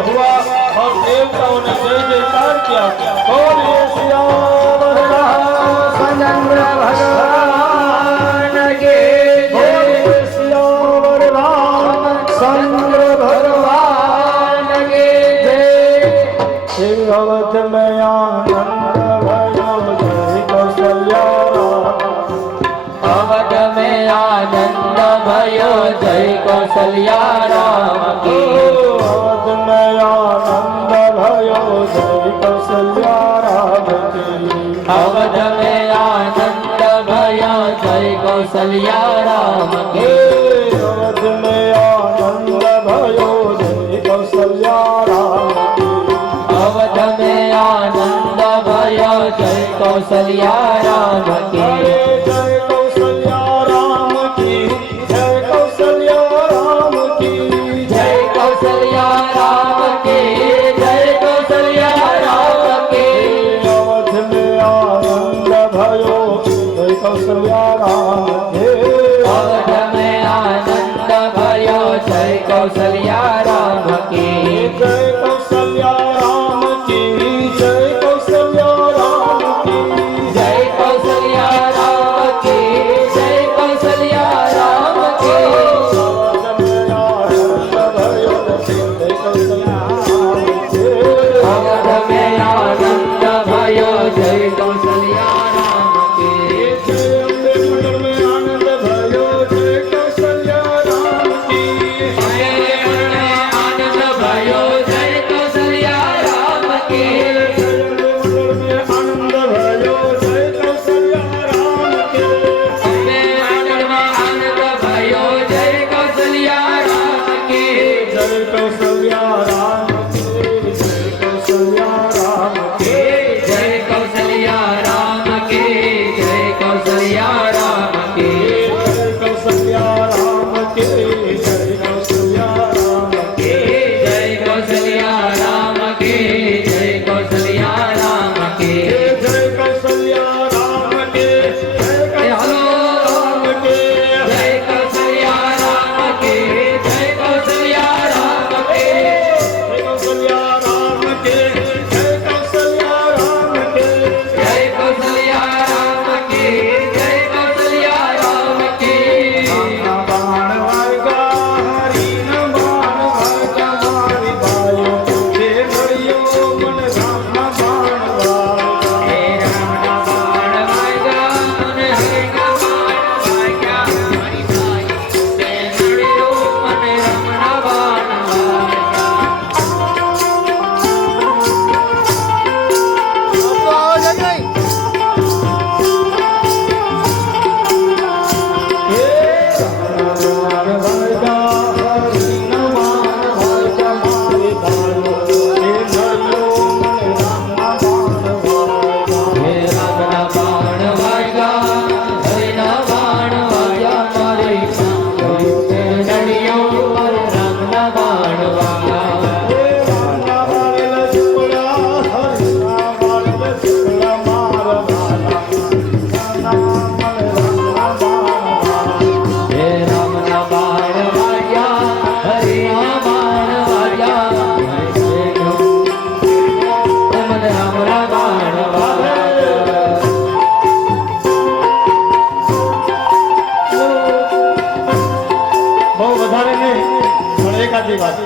हुआ और देवताओं ने जय जयकार किया। बोलिए सियावर रामचंद्र भगवान के जय। सियावर रामचंद्र भगवान के जय। अवध में आनंद भयो जय कौशल्या। अवध में आनंद भयो जय कौशल्या राम की। आनंद भयो जय कौशल्या राम की। अवध में आनंद भयो जय कौशल्या राम की। अवध में आनंद भयो जय कौशल्या राम की। अवध में आनंद भयो जय कौशल्या राम की। जय कौशल्या राम की। जय कौशल्या राम की। जय कौशल्या राम की। जय कौशल्या राम की। अवध में आनंद भयो जय कौशल्या राम की। अवध में आनंद भयो जय कौशल्या राम की। जय कौशल्या राम की। जय कौशल्या राम की। जय कौशल्या राम की। जय कौशल्या राम की। अवध में आनंद भयो जय कौशल्या राम की। आनंद भयो जय कौशल्या राम की। आनंद भयो जय कौशल्या राम की। आनंद भयो जय कौशल्या राम की। आनंद भयो जय कौशल्या राम की। जय कौशल्या राम की। जय कौशल्या राम की। जय कौशल्या राम की। जय कौशल्या राम की। जय कौशल्या राम की। जय कौशल्या राम की। जय कौशल्या राम की। जय कौशल्या राम की। जय कौशल्या राम की। जय हेलो राम की। जय कौशल्या राम की। जय कौशल्या राम की। जय कौशल्या राम की। जय कौशल्या राम की। जय कौशल्या राम की। जय कौशल्या राम की। बाण वर्गा हरि न बाण वर्गा मारी बायो हे घड़ियो मन राम बाण वर्गा। हे राम ना बाण वागा मन हे ना बाण वागा हरि भाई हे नड़ियो मन राम ना बाण वागा। हे राम ना बाण वागा हरि ना बाण वागा मारे हे नड़ियो मन राम ना बाण वागा। हे राम ना बाण બહુ વધારે નહીં પણ એકાદી વાત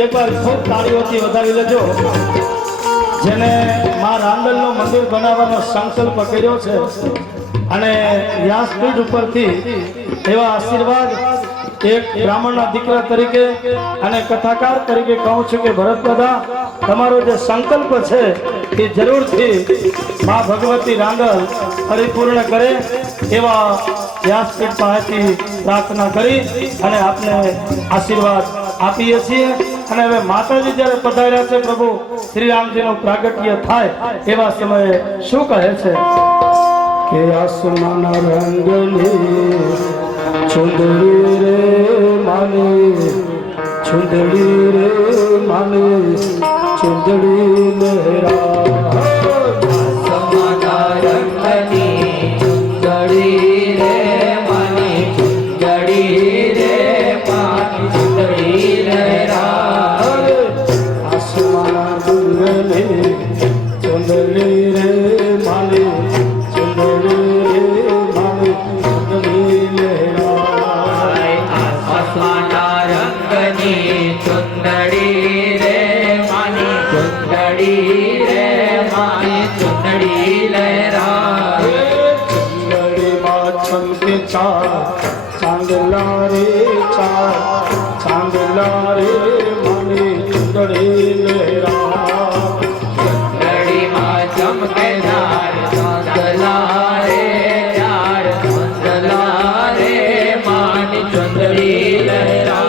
એક વાર ખૂબ તાળીઓથી વધાવી લેજો જેને મા રાંદલનો મંદિર બનાવવાનો સંકલ્પ કર્યો છે અને વ્યાસપીઠ ઉપરથી એવા આશીર્વાદ એક બ્રાહ્મણના દીકરા તરીકે અને કથાકાર તરીકે કહું છું કે ભરત દાદા તમારો જે સંકલ્પ છે એ જરૂરથી મા ભગવતી રાંદલ પરિપૂર્ણ કરે એવા વ્યાસપીઠ પાસેથી પ્રાર્થના કરી અને આપને આશીર્વાદ આપીએ છીએ અને હવે માતાજી જ્યારે પધાર્યા છે પ્રભુ શ્રી રામજીનું પ્રાગટ્ય થાય એવા સમયે શું કહે છે કે આસમાન રંગની ચુંદડી રે માની ચુંદડી રે માની ચુંદડી લહેરા चांदला रे मानी चुंदड़ी लहरा चुंदड़ी मां चमकेदार चांदला रे यार चांदला रे मानी चुंदड़ी लहरा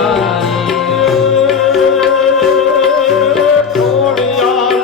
तोड़ियाल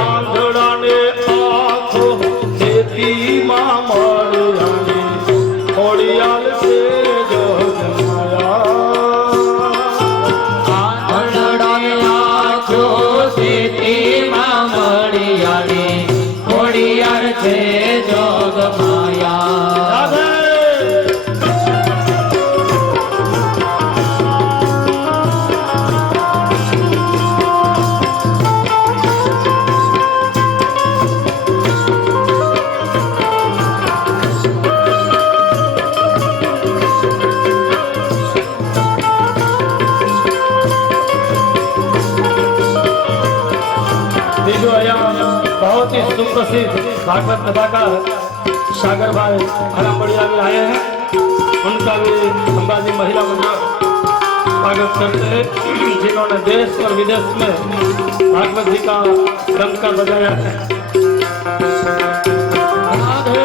આંધળા ને આંખો દેતી માં મળ્યાની ખોડિયાલ છે बहुत ही सुप्रसिद्ध भागवत कथाकार सागर भाई हरमबड़िया में आए हैं। उनका भी अंबाजी महिला मंडल स्वागत करते हैं, जिन्होंने देश और विदेश में भागवत जी का डंका बजाया है। राधे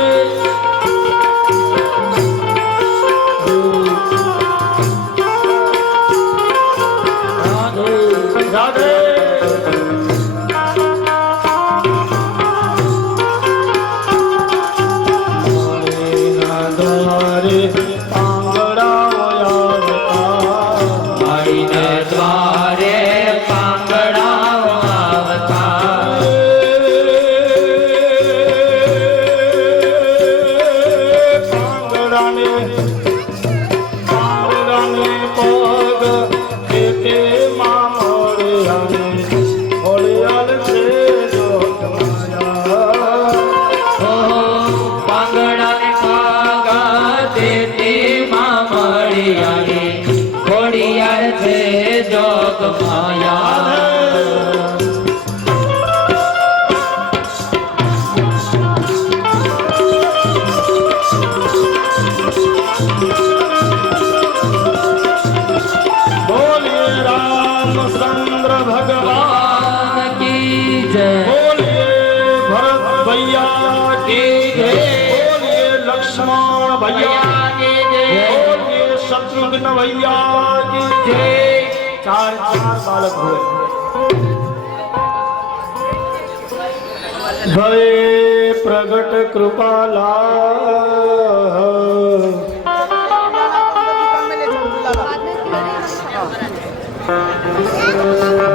शत्रुघ्न भैया की जय। चार बालक हुए। भय प्रगट कृपाला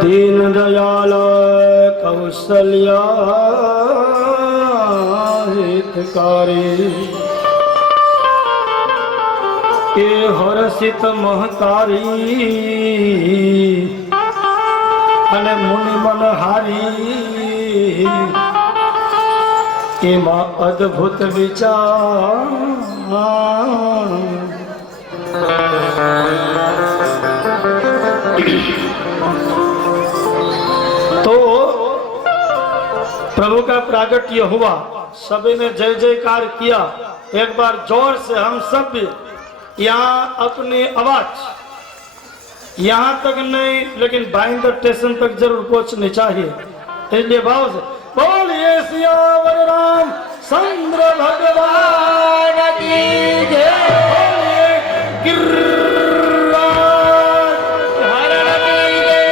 दीन दयाल कौशल्या हितकारी के हर्षित महतारी अने मुनि मनहारी के मां अद्भुत विचार। तो प्रभु का प्रागट्य हुआ, सभी ने जय जयकार किया। एक बार जोर से हम सब भी यहाँ अपनी आवाज यहाँ तक नहीं लेकिन भाईंदर स्टेशन तक जरूर पहुंचनी चाहिए। इसलिए भाव से बोलिए सियावर राम चंद्र भगवान की जय। गिरिराज हरण की जय।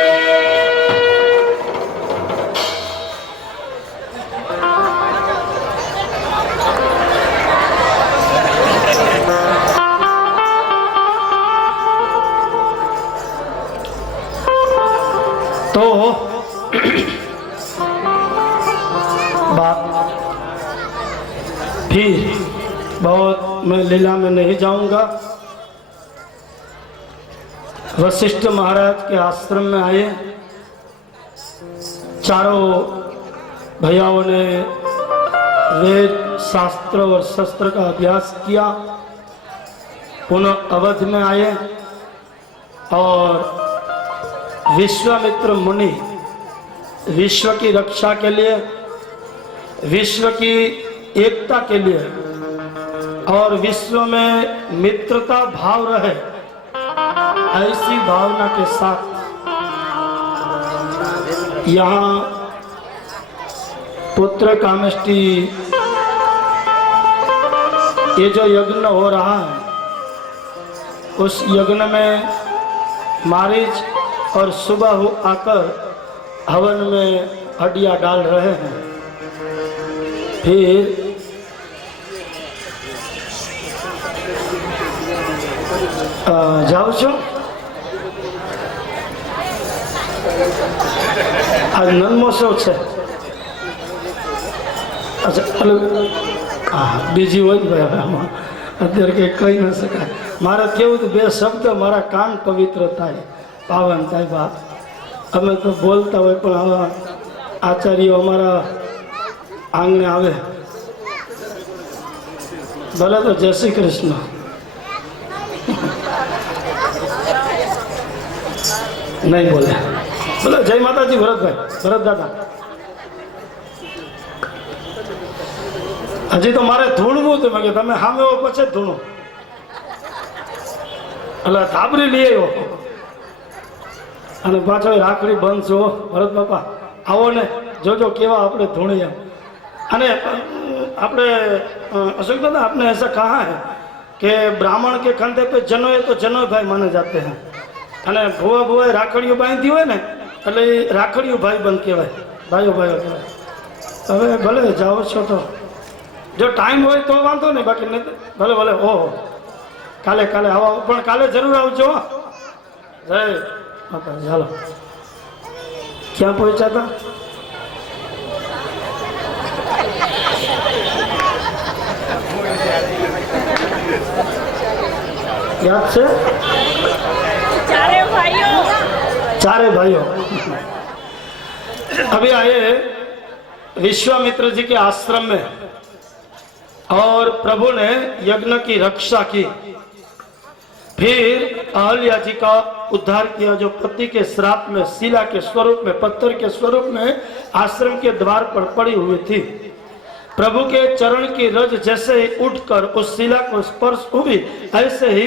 तो बात फिर बहुत मैं लीला में नहीं जाऊंगा। वशिष्ठ महाराज के आश्रम में आए, चारों भैयाओं ने वेद शास्त्र और शस्त्र का अभ्यास किया। पुनः अवध में आए और विश्वामित्र मुनि विश्व की रक्षा के लिए, विश्व की एकता के लिए और विश्व में मित्रता भाव रहे ऐसी भावना के साथ यहाँ पुत्र कामेष्टि ये जो यज्ञ हो रहा है उस यज्ञ में मारीच और सुबह आकर हवन में हड्डियां डाल रहे हैं। फिर जाओ छो आज नन महोत्सव है। अच्छा हाँ बीजी हो अत्यारे के कही न शकाय। मारे केवुं तो बे शब्द मारा कान पवित्र थाय पावन थाय। बाप अमे तो बोलता होय पण हवे आचार्य अमारा आंगणे आवे भले तो जय श्री कृष्ण। नहीं बोले बोले जय माता जी भरत भाई भरत दादा। हजी तो मारे धूणवू तो मैं तमे हामे हो पछे धूणो એટલે થાબરી લઈ આવ્યો અને પાછો રાખડી બંધ છો ભરત બાપા આવો ને જોજો કેવા આપણે ધૂણીએ। અને આપણે अशोक दादा आपने ऐसा कहा है कि ब्राह्मण के कंधे पे जनोय तो जनोय भाई माने जाते हैं અને ભુવા ભુવાએ રાખડીઓ બાંધી હોય ને એટલે રાખડીઓ ભાઈ બંધ કહેવાય ભાઈઓ ભાઈઓ કહેવાય। હવે ભલે જાઓ છો તો જો ટાઈમ હોય તો વાંધો નહીં બાકી નહીં ભલે ભલે ઓહો કાલે કાલે આવો પણ કાલે જરૂર આવજો। જય માતા ચાલો ક્યાં પહોંચ્યા હતા? याद से चारे भाइयों अभी आए विश्वामित्र जी के आश्रम में और प्रभु ने यज्ञ की रक्षा की। फिर अहल्या जी का उद्धार किया जो पति के श्राप में शिला के स्वरूप में पत्थर के स्वरूप में आश्रम के द्वार पर पड़ी हुई थी। प्रभु के चरण की रज जैसे ही उठकर उस शिला को स्पर्श हुई ऐसे ही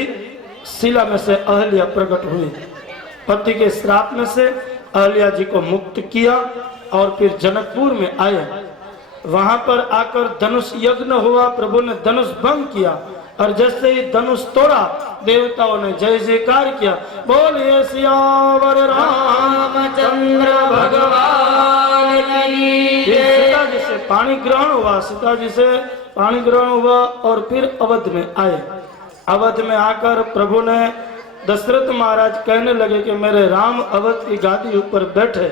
शिला में से अहल्या प्रकट हुई। पति के श्राप में से अहल्या जी को मुक्त किया और फिर जनकपुर में आए। वहां पर आकर धनुष यज्ञ हुआ। प्रभु ने धनुष भंग किया और जैसे ही धनुष तोड़ा देवताओं ने जय जयकार किया। बोलिए सियावर रामचंद्र भगवान की। सीता जी से पानी ग्रहण हुआ सीता जी से पानी ग्रहण हुआ और फिर अवध में आए। अवध में आकर प्रभु ने दशरथ महाराज कहने लगे कि मेरे राम अवध की गादी ऊपर बैठे।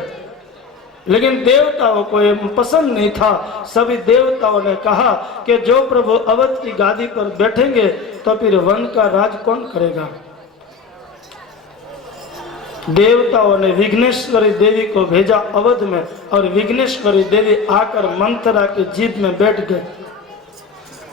लेकिन देवताओं को ये पसंद नहीं था। सभी देवताओं ने कहा कि जो प्रभु अवध की गादी पर बैठेंगे तो फिर वन का राज कौन करेगा। देवताओं ने विघ्नेश्वरी देवी को भेजा अवध में और विघ्नेश्वरी देवी आकर मंथरा की जीभ में बैठ गए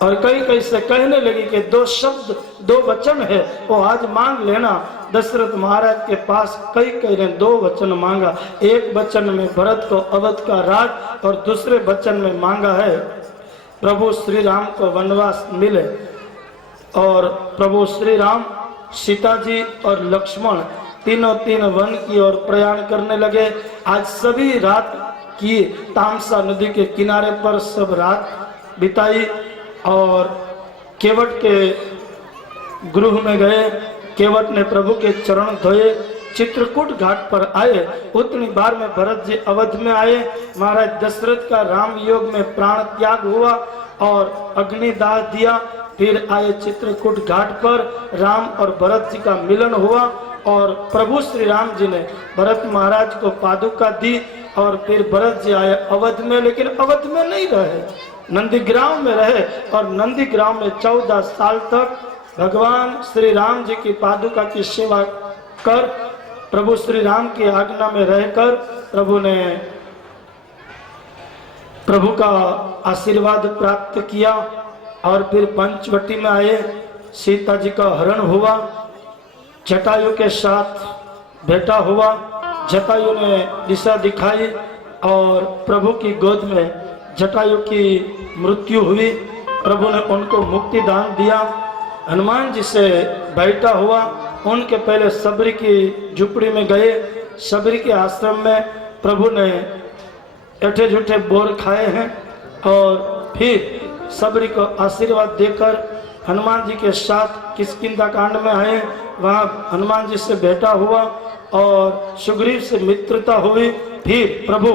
और कई कई से कहने लगी कि दो शब्द दो वचन है वो आज मांग लेना। दशरथ महाराज के पास कई कई ने दो वचन मांगा। एक वचन में भरत को अवध का राज और दूसरे वचन में मांगा है प्रभु श्री राम को वनवास मिले। और प्रभु श्री राम सीता जी और लक्ष्मण तीनों तीन वन की ओर प्रयाण करने लगे। आज सभी रात की तामसा नदी के किनारे पर सब रात बिताई और केवट के गृह में गए। केवट ने प्रभु के चरण धोए। चित्रकूट घाट पर आए। उतनी बार में भरत जी अवध में आए। महाराज दशरथ का राम योग में प्राण त्याग हुआ और अग्निदाह दिया। फिर आए चित्रकूट घाट पर राम और भरत जी का मिलन हुआ और प्रभु श्री राम जी ने भरत महाराज को पादुका दी और फिर भरत जी आए अवध में। लेकिन अवध में नहीं रहे नंदीग्राम में रहे और नंदीग्राम में 14 साल तक भगवान श्री राम जी की पादुका की सेवा कर प्रभु श्री राम की आज्ञा में रहकर प्रभु का आशीर्वाद प्राप्त किया। और फिर पंचवटी में आए। सीता जी का हरण हुआ। जटायु के साथ बेटा हुआ। जटायु ने दिशा दिखाई और प्रभु की गोद में जटायु की मृत्यु हुई। प्रभु ने उनको मुक्ति दान दिया। हनुमान जी से बेटा हुआ। उनके पहले सबरी की झुपड़ी में गए। सबरी के आश्रम में प्रभु ने ऐठे झूठे बोर खाए हैं और फिर सबरी को आशीर्वाद देकर हनुमान जी के साथ किष्किंधा कांड में आए। वहाँ हनुमान जी से बेटा हुआ और सुग्रीव से मित्रता हुई। फिर प्रभु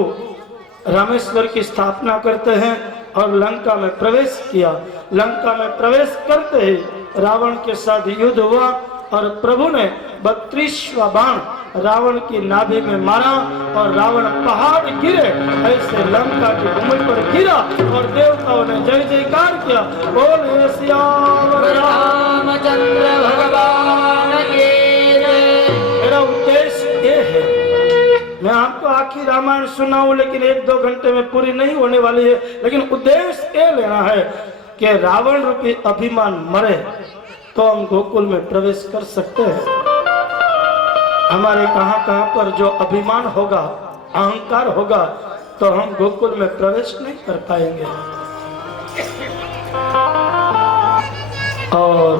रामेश्वर की स्थापना करते हैं और लंका में प्रवेश किया। लंका में प्रवेश करते ही रावण के साथ युद्ध हुआ और प्रभु ने 32वां बाण रावण की नाभि में मारा और रावण पहाड़ गिरे। ऐसे लंका की भूमि पर गिरा और देवताओं ने जय जयकार किया। बोले सियावर रामचंद्र भगवान की जय। मेरा उद्देश्य ये है, मैं आपको आखिर रामायण सुनाऊं लेकिन 1-2 घंटे में पूरी नहीं होने वाली है। लेकिन उद्देश्य ये लेना है कि रावण रूपी अभिमान मरे तो हम गोकुल में प्रवेश कर सकते हैं। हमारे कहां पर जो अभिमान होगा, अहंकार होगा, तो हम गोकुल में प्रवेश नहीं कर पाएंगे। और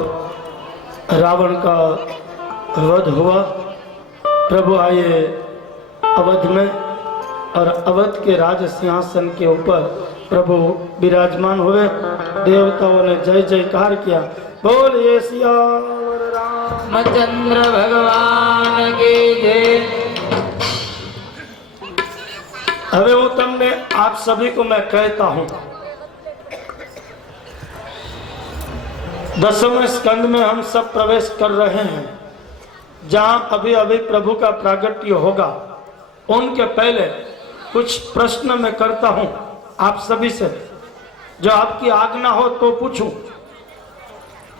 रावण का वध हुआ। प्रभु आए अवध में और अवध के राज सिंहासन के ऊपर प्रभु विराजमान हुए। देवताओं ने जय जयकार किया। बोलिए सियावर रामचंद्र भगवान की जय। હવે હું તમને आप सभी को मैं कहता हूं, 10वें स्कंद में हम सब प्रवेश कर रहे हैं, जहां अभी अभी प्रभु का प्रागट्य होगा। उनके पहले कुछ प्रश्न मैं करता हूं आप सभी से, जो आपकी आज्ञा हो तो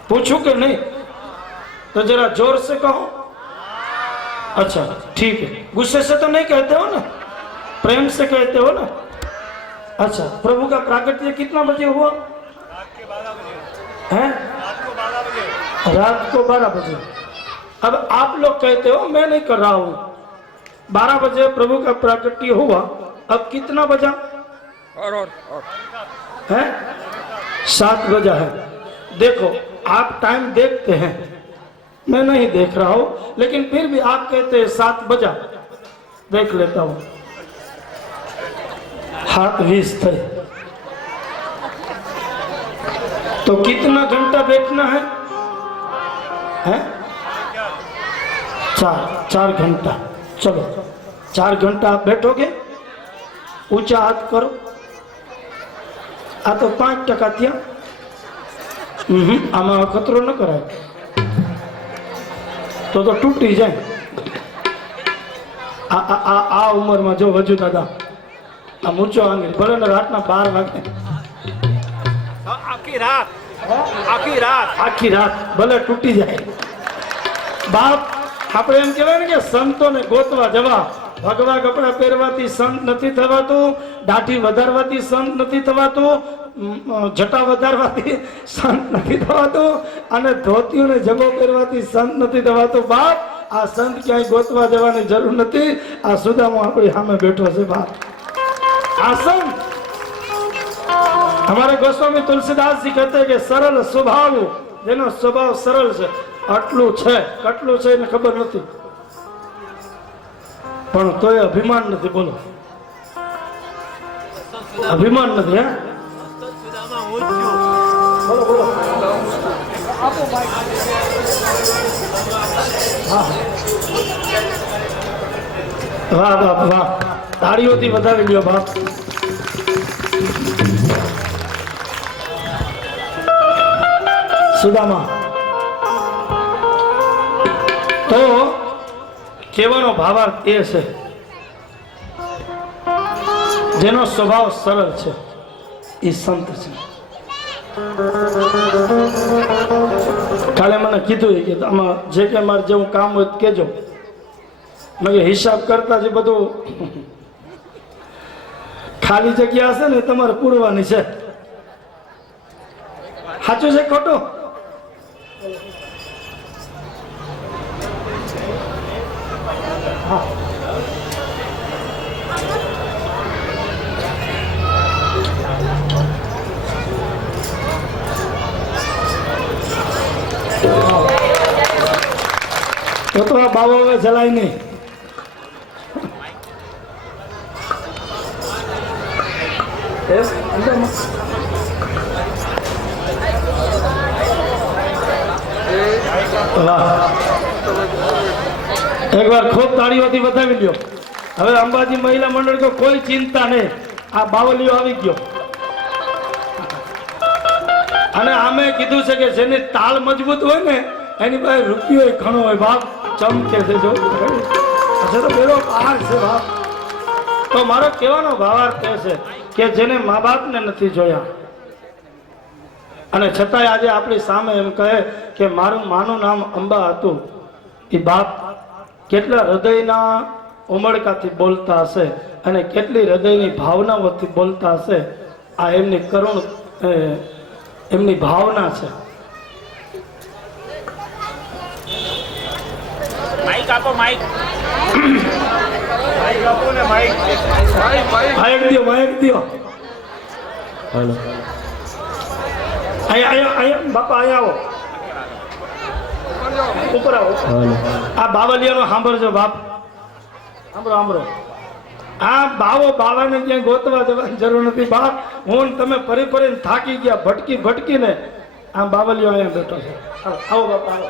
पूछूं कि नहीं? तो जरा जोर से कहो। अच्छा ठीक है, गुस्से से तो नहीं कहते हो ना, प्रेम से कहते हो ना? अच्छा, प्रभु का प्रागट्य कितना बजे हुआ? हैं? रात को 12 बजे। अब आप लोग कहते हो, मैं नहीं कर रहा हूं, 12 बजे प्रभु का प्रागट्य हुआ। अब कितना बजा? और है 7 बजा है। देखो, आप टाइम देखते हैं, मैं नहीं देख रहा हूं, लेकिन फिर भी आप कहते हैं 7 बजा। देख लेता हूं, हाथ 20 थे। तो कितना घंटा बैठना है? हैं? 4 घंटा। चलो 4 घंटा आप बैठोगे। ऊंचा हाथ करो। आ तो 5% थया। आमा खतरो न कराय तो टूटी जाए। आ उम्र में जो वजू दादा आ ऊंचो आंगળી भले ने रातना 12 वागे आखी रात भले टूटी जाए। बाप આપણે એમ કહેવાય ને કે સંતોને ગોતવા જવા, ભગવા કપડા પહેરવાથી સંત નથી થવાતું, દાઢી વધારવાથી સંત નથી થવાતું, જટા વધારવાથી સંત નથી થવાતું, અને ધોતીઓને જબો પહેરવાથી સંત નથી થવાતું। બાપ આ સંત ક્યાંય ગોતવા જવાની જરૂર નથી। આ સુદામો આપણી સામે બેઠો છે બાપ। આ સંત हमारे गोस्वामी तुलसीदास जी कहते हैं कि सरल स्वभाव, जेनो स्वभाव सरल है, आटलू है कटलू है ने खबर नहीं, पण तोय अभिमान नहीं। बोलो अभिमान नहीं है। बोलो बोलो वाह बाप वाह, ताड़ीओथी वधावी ल्यो बाप। सुदामा तो केवनो भावार्थ ए छे, जेनो स्वभाव सरल छे ई संत छे। काले मने कीधुं के आमां जे के मारे जेवुं काम होय केजो। मैं हिसाब करता जे बधुं खाली जग्या हशे ने तमारे पूरवानी छे। साचुं छे खोटुं? तो आ बाबा में जलाई नहीं। एक बार खूब ताड़ीओथी बधावी ल्यो। हवे अंबाजी महिला मंडल को कोई चिंता नहीं, આ બાવલીઓ આવી ગયો અને આમે કીધું છે કે જેની તાલ મજબૂત હોય ને એની પાસે રૂપિયો ઘણો હોય બાપ ચમકે છે જો તો બેરો પાર છે બાપ તો મારો કહેવાનો ભાવાર્થ એ છે કે જેને મા બાપને નથી જોયા અને છતાંય આજે આપણી સામે એમ કહે કે મારું માનું નામ અંબા હતું એ બાપ કેટલા હૃદયના ઉમળકાથી બોલતા હશે અને કેટલી હૃદયની ભાવનાઓથી બોલતા હશે આ એમની કરુણ એમની ભાવના છે માઈક આપો માઈક માયક દ્યો હાલો અહીંયા બાપા અહીંયા આવો ઉપર આવો આ બાવલિયાનો સાંભળજો બાપ સાંભળો આ બાવાને ક્યાંય ગોતવા જવાની જરૂર નથી બાપ હું ને તમે ફરી ફરીને થાકી ગયા ભટકીને આ બાવલિયો અહીંયા બેઠો છે આવો બાપા આવો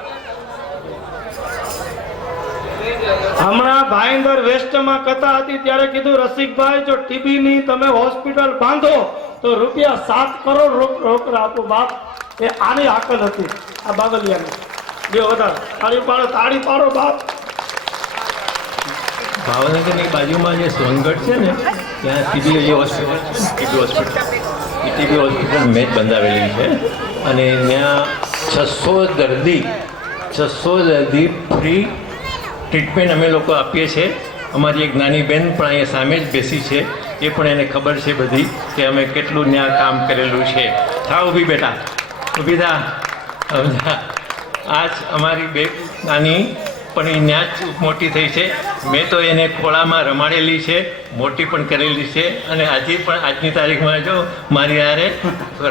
હમણાં ભાઈંદર વેસ્ટમાં કથા હતી ત્યારે કીધું રસિકભાઈ જો ટીબી ની તમે હોસ્પિટલ બાંધો તો રૂપિયા 7 કરોડ રોકડા આપો બાપ એ આની આકલ હતી આ બાવલિયાની બે વધારે તાળી પાડો બાપ ભાવનગરની બાજુમાં જે સોનગઢ છે ને ત્યાં ટીબી હોસ્પિટલ મેચ બંધાવેલી છે અને ત્યાં 600 દર્દી ફ્રી ટ્રીટમેન્ટ અમે લોકો આપીએ છીએ. અમારી એક નાની બેન પણ અહીંયા સામે જ બેસી છે, એ પણ એને ખબર છે બધી કે અમે કેટલું ત્યાં કામ કરેલું છે. થાવ ઊભી બેટા, ઊભી થા. આજ અમારી બે નાની પણ એ ત્યાં જ મોટી થઈ છે. મેં તો એને ખોળામાં રમાડેલી છે, મોટી પણ કરેલી છે અને આજે પણ આજની તારીખમાં જો મારી હારે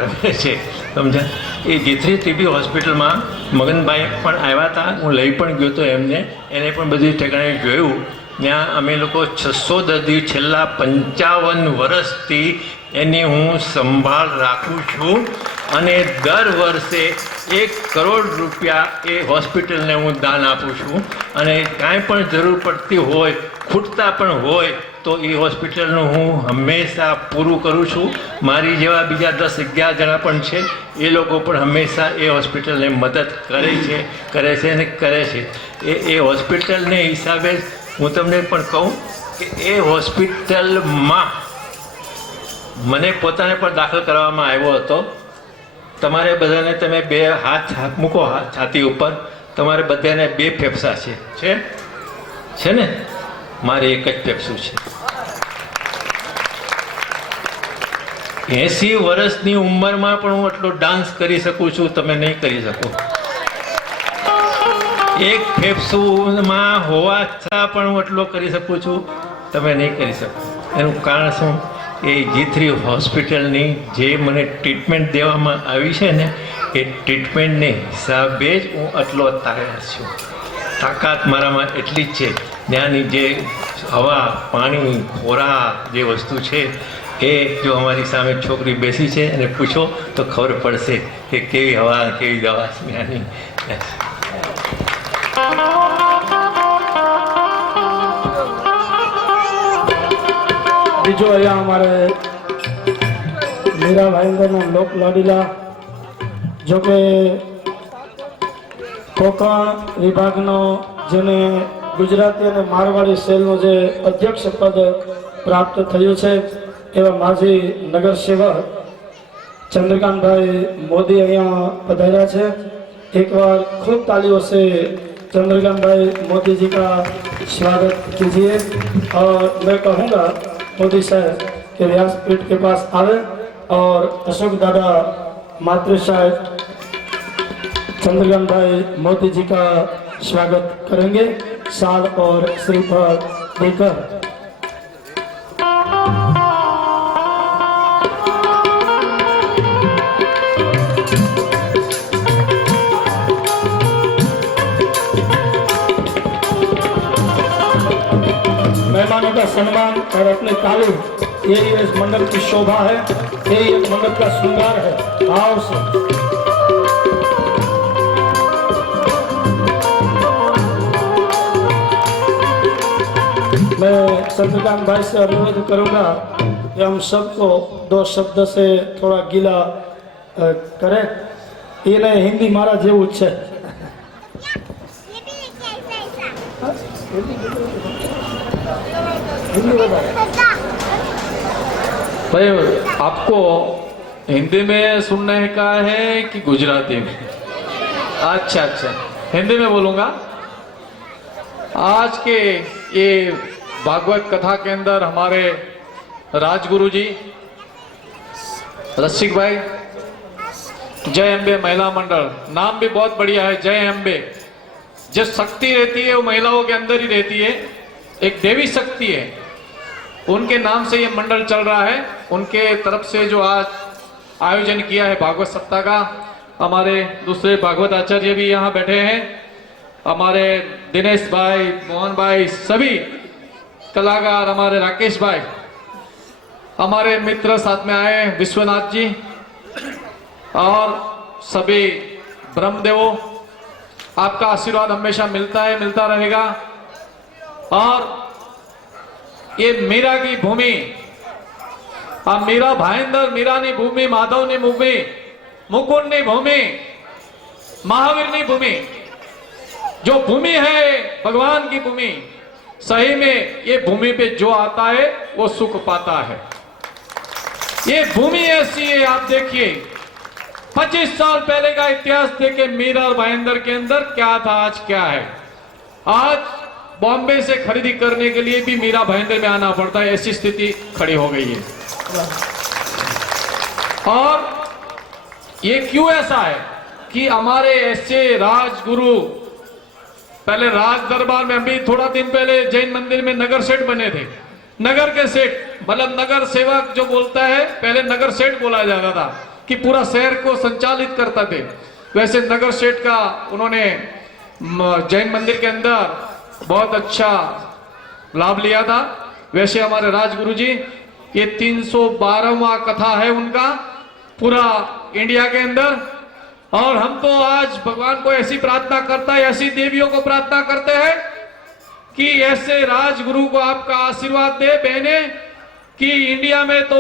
રમે છે, સમજા. એ જેથરી ટીબી હોસ્પિટલમાં મગનભાઈ પણ આવ્યા હતા, હું લઈ પણ ગયો હતો એમને, એને પણ બધી ઠેકાણે જોયું. ત્યાં અમે લોકો 600 દર્દી છેલ્લા 55 વર્ષથી એની હું સંભાળ રાખું છું અને દર વર્ષે 1 કરોડ રૂપિયા એ હોસ્પિટલને હું દાન આપું છું. અને કાંઈ પણ જરૂર પડતી હોય, ખૂટતા પણ હોય તો એ હોસ્પિટલનું હું હંમેશા પૂરું કરું છું. મારી જેવા બીજા 10-11 જણા પણ છે, એ લોકો પણ હંમેશા એ હોસ્પિટલને મદદ કરે છે. એ હોસ્પિટલને હિસાબે હું તમને પણ કહું કે એ હોસ્પિટલમાં મને પોતાને પણ દાખલ કરવામાં આવ્યો હતો. તમારે બધાને તમે 2 હાથ મૂકો છાતી ઉપર. તમારે બધાને 2 ફેફસા છે ને? મારે એક જ ફેફસું છે. 80 વર્ષની ઉંમરમાં પણ હું એટલો ડાન્સ કરી શકું છું, તમે નહીં કરી શકો. એક ફેફસુમાં હોવા છતાં પણ હું એટલો કરી શકું છું, તમે નહીં કરી શકો. એનું કારણ શું? એ G3 હોસ્પિટલની જે મને ટ્રીટમેન્ટ દેવામાં આવી છે ને, એ ટ્રીટમેન્ટને હિસાબે જ હું આટલો તૈયાર છું. તાકાત મારામાં એટલી જ છે. ત્યાંની જે હવા, પાણી, ખોરાક જે વસ્તુ છે, એ જો અમારી સામે છોકરી બેસી છે અને પૂછો તો ખબર પડશે કે કેવી હવા, કેવી દવા ત્યાંની. બીજો અહીંયા અમારે મીરા ભાઈંદરના લોક લાડીલા, જોકે કોકણ વિભાગનો જેને ગુજરાતી અને મારવાડી સેલનું જે અધ્યક્ષ પદ પ્રાપ્ત થયું છે એવા માજી નગરસેવક ચંદ્રકાંતભાઈ મોદી અહીંયા પધાર્યા છે. एक बार खूब तालियों से चंद्रकांत भाई मोदी जी का स्वागत कीजिए. और मैं कहूँगा मोदी साहब के व्यासपीठ के पास आवे और अशोक दादा मातृ साहब चंद्रकांत भाई मोदी जी का स्वागत करेंगे साल और श्रीफल देकर. मेहमानों का सम्मान और अपनी तालीम, यही इस मंडप की शोभा है, यही इस मंडप का श्रृंगार है. भाव से मैं चंद्रकांत भाई से अनुरोध करूंगा कि हम सबको दो शब्द से थोड़ा गीला करे। એને હિન્દી મારા જેવું જ છે। भाई आपको हिंदी में सुनने का है कि गुजराती में? अच्छा अच्छा, हिंदी में बोलूंगा। आज के ये भागवत कथा के अंदर हमारे राजगुरु जी रसिक भाई, जय अम्बे महिला मंडल, नाम भी बहुत बढ़िया है, जय अम्बे। जो शक्ति रहती है वो महिलाओं के अंदर ही रहती है, एक देवी शक्ति है, उनके नाम से ये मंडल चल रहा है। उनके तरफ से जो आज आयोजन किया है भागवत सप्ताह का, हमारे दूसरे भागवत आचार्य भी यहाँ बैठे हैं, हमारे दिनेश भाई, मोहन भाई, सभी कलाकार, हमारे राकेश भाई, हमारे मित्र साथ में आए विश्वनाथ जी और सभी ब्रह्मदेवों, आपका आशीर्वाद हमेशा मिलता है, मिलता रहेगा। और ये मीरा की भूमि, अब मीरा भाईंदर, मीरानी भूमि, माधवनी भूमि, मुकुंदनी भूमि, महावीरनी भूमि, जो भूमि है भगवान की भूमि, सही में ये भूमि पे जो आता है वो सुख पाता है। ये भूमि ऐसी है, आप देखिए 25 साल पहले का इतिहास देखे मीरा और भाईंदर के अंदर क्या था, आज क्या है। आज बॉम्बे से खरीदी करने के लिए भी मीरा भाईंदर में आना पड़ता है, ऐसी स्थिति खड़ी हो गई है। और ये क्यों ऐसा है कि हमारे ऐसे राजगुरु, पहले राज दरबार में, अभी थोड़ा दिन पहले जैन मंदिर में नगर सेठ बने थे। नगर के सेठ मतलब नगर सेवक जो बोलता है, पहले नगर सेठ बोला जाता था कि पूरा शहर को संचालित करता थे। वैसे नगर सेठ का उन्होंने जैन मंदिर के अंदर बहुत अच्छा लाभ लिया था। वैसे हमारे राजगुरु जी, ये 312वां कथा है उनका पूरा इंडिया के अंदर। और हम तो आज भगवान को ऐसी प्रार्थना करता है, ऐसी देवियों को प्रार्थना करते हैं कि ऐसे राजगुरु को आपका आशीर्वाद दे बहने, कि इंडिया में तो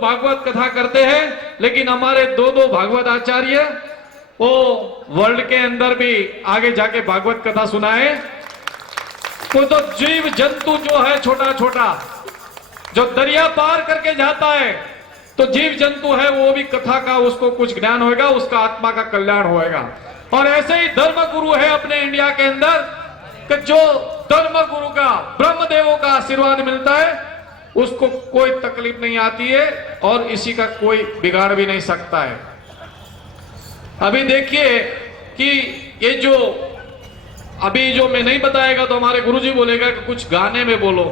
भागवत कथा करते हैं, लेकिन हमारे दो भागवत आचार्य वो वर्ल्ड के अंदर भी आगे जाके भागवत कथा सुनाए। तो जीव जंतु जो है छोटा छोटा, जो दरिया पार करके जाता है, तो जीव जंतु है वो भी कथा का उसको कुछ ज्ञान होगा, उसका आत्मा का कल्याण होएगा। और ऐसे ही धर्म गुरु है अपने इंडिया के अंदर कि जो धर्म गुरु का, ब्रह्मदेवों का आशीर्वाद मिलता है, उसको कोई तकलीफ नहीं आती है और इसी का कोई बिगाड़ भी नहीं सकता है। अभी देखिए कि ये जो अभी जो मैं नहीं बताएगा तो हमारे गुरुजी बोलेगा कि कुछ गाने में बोलो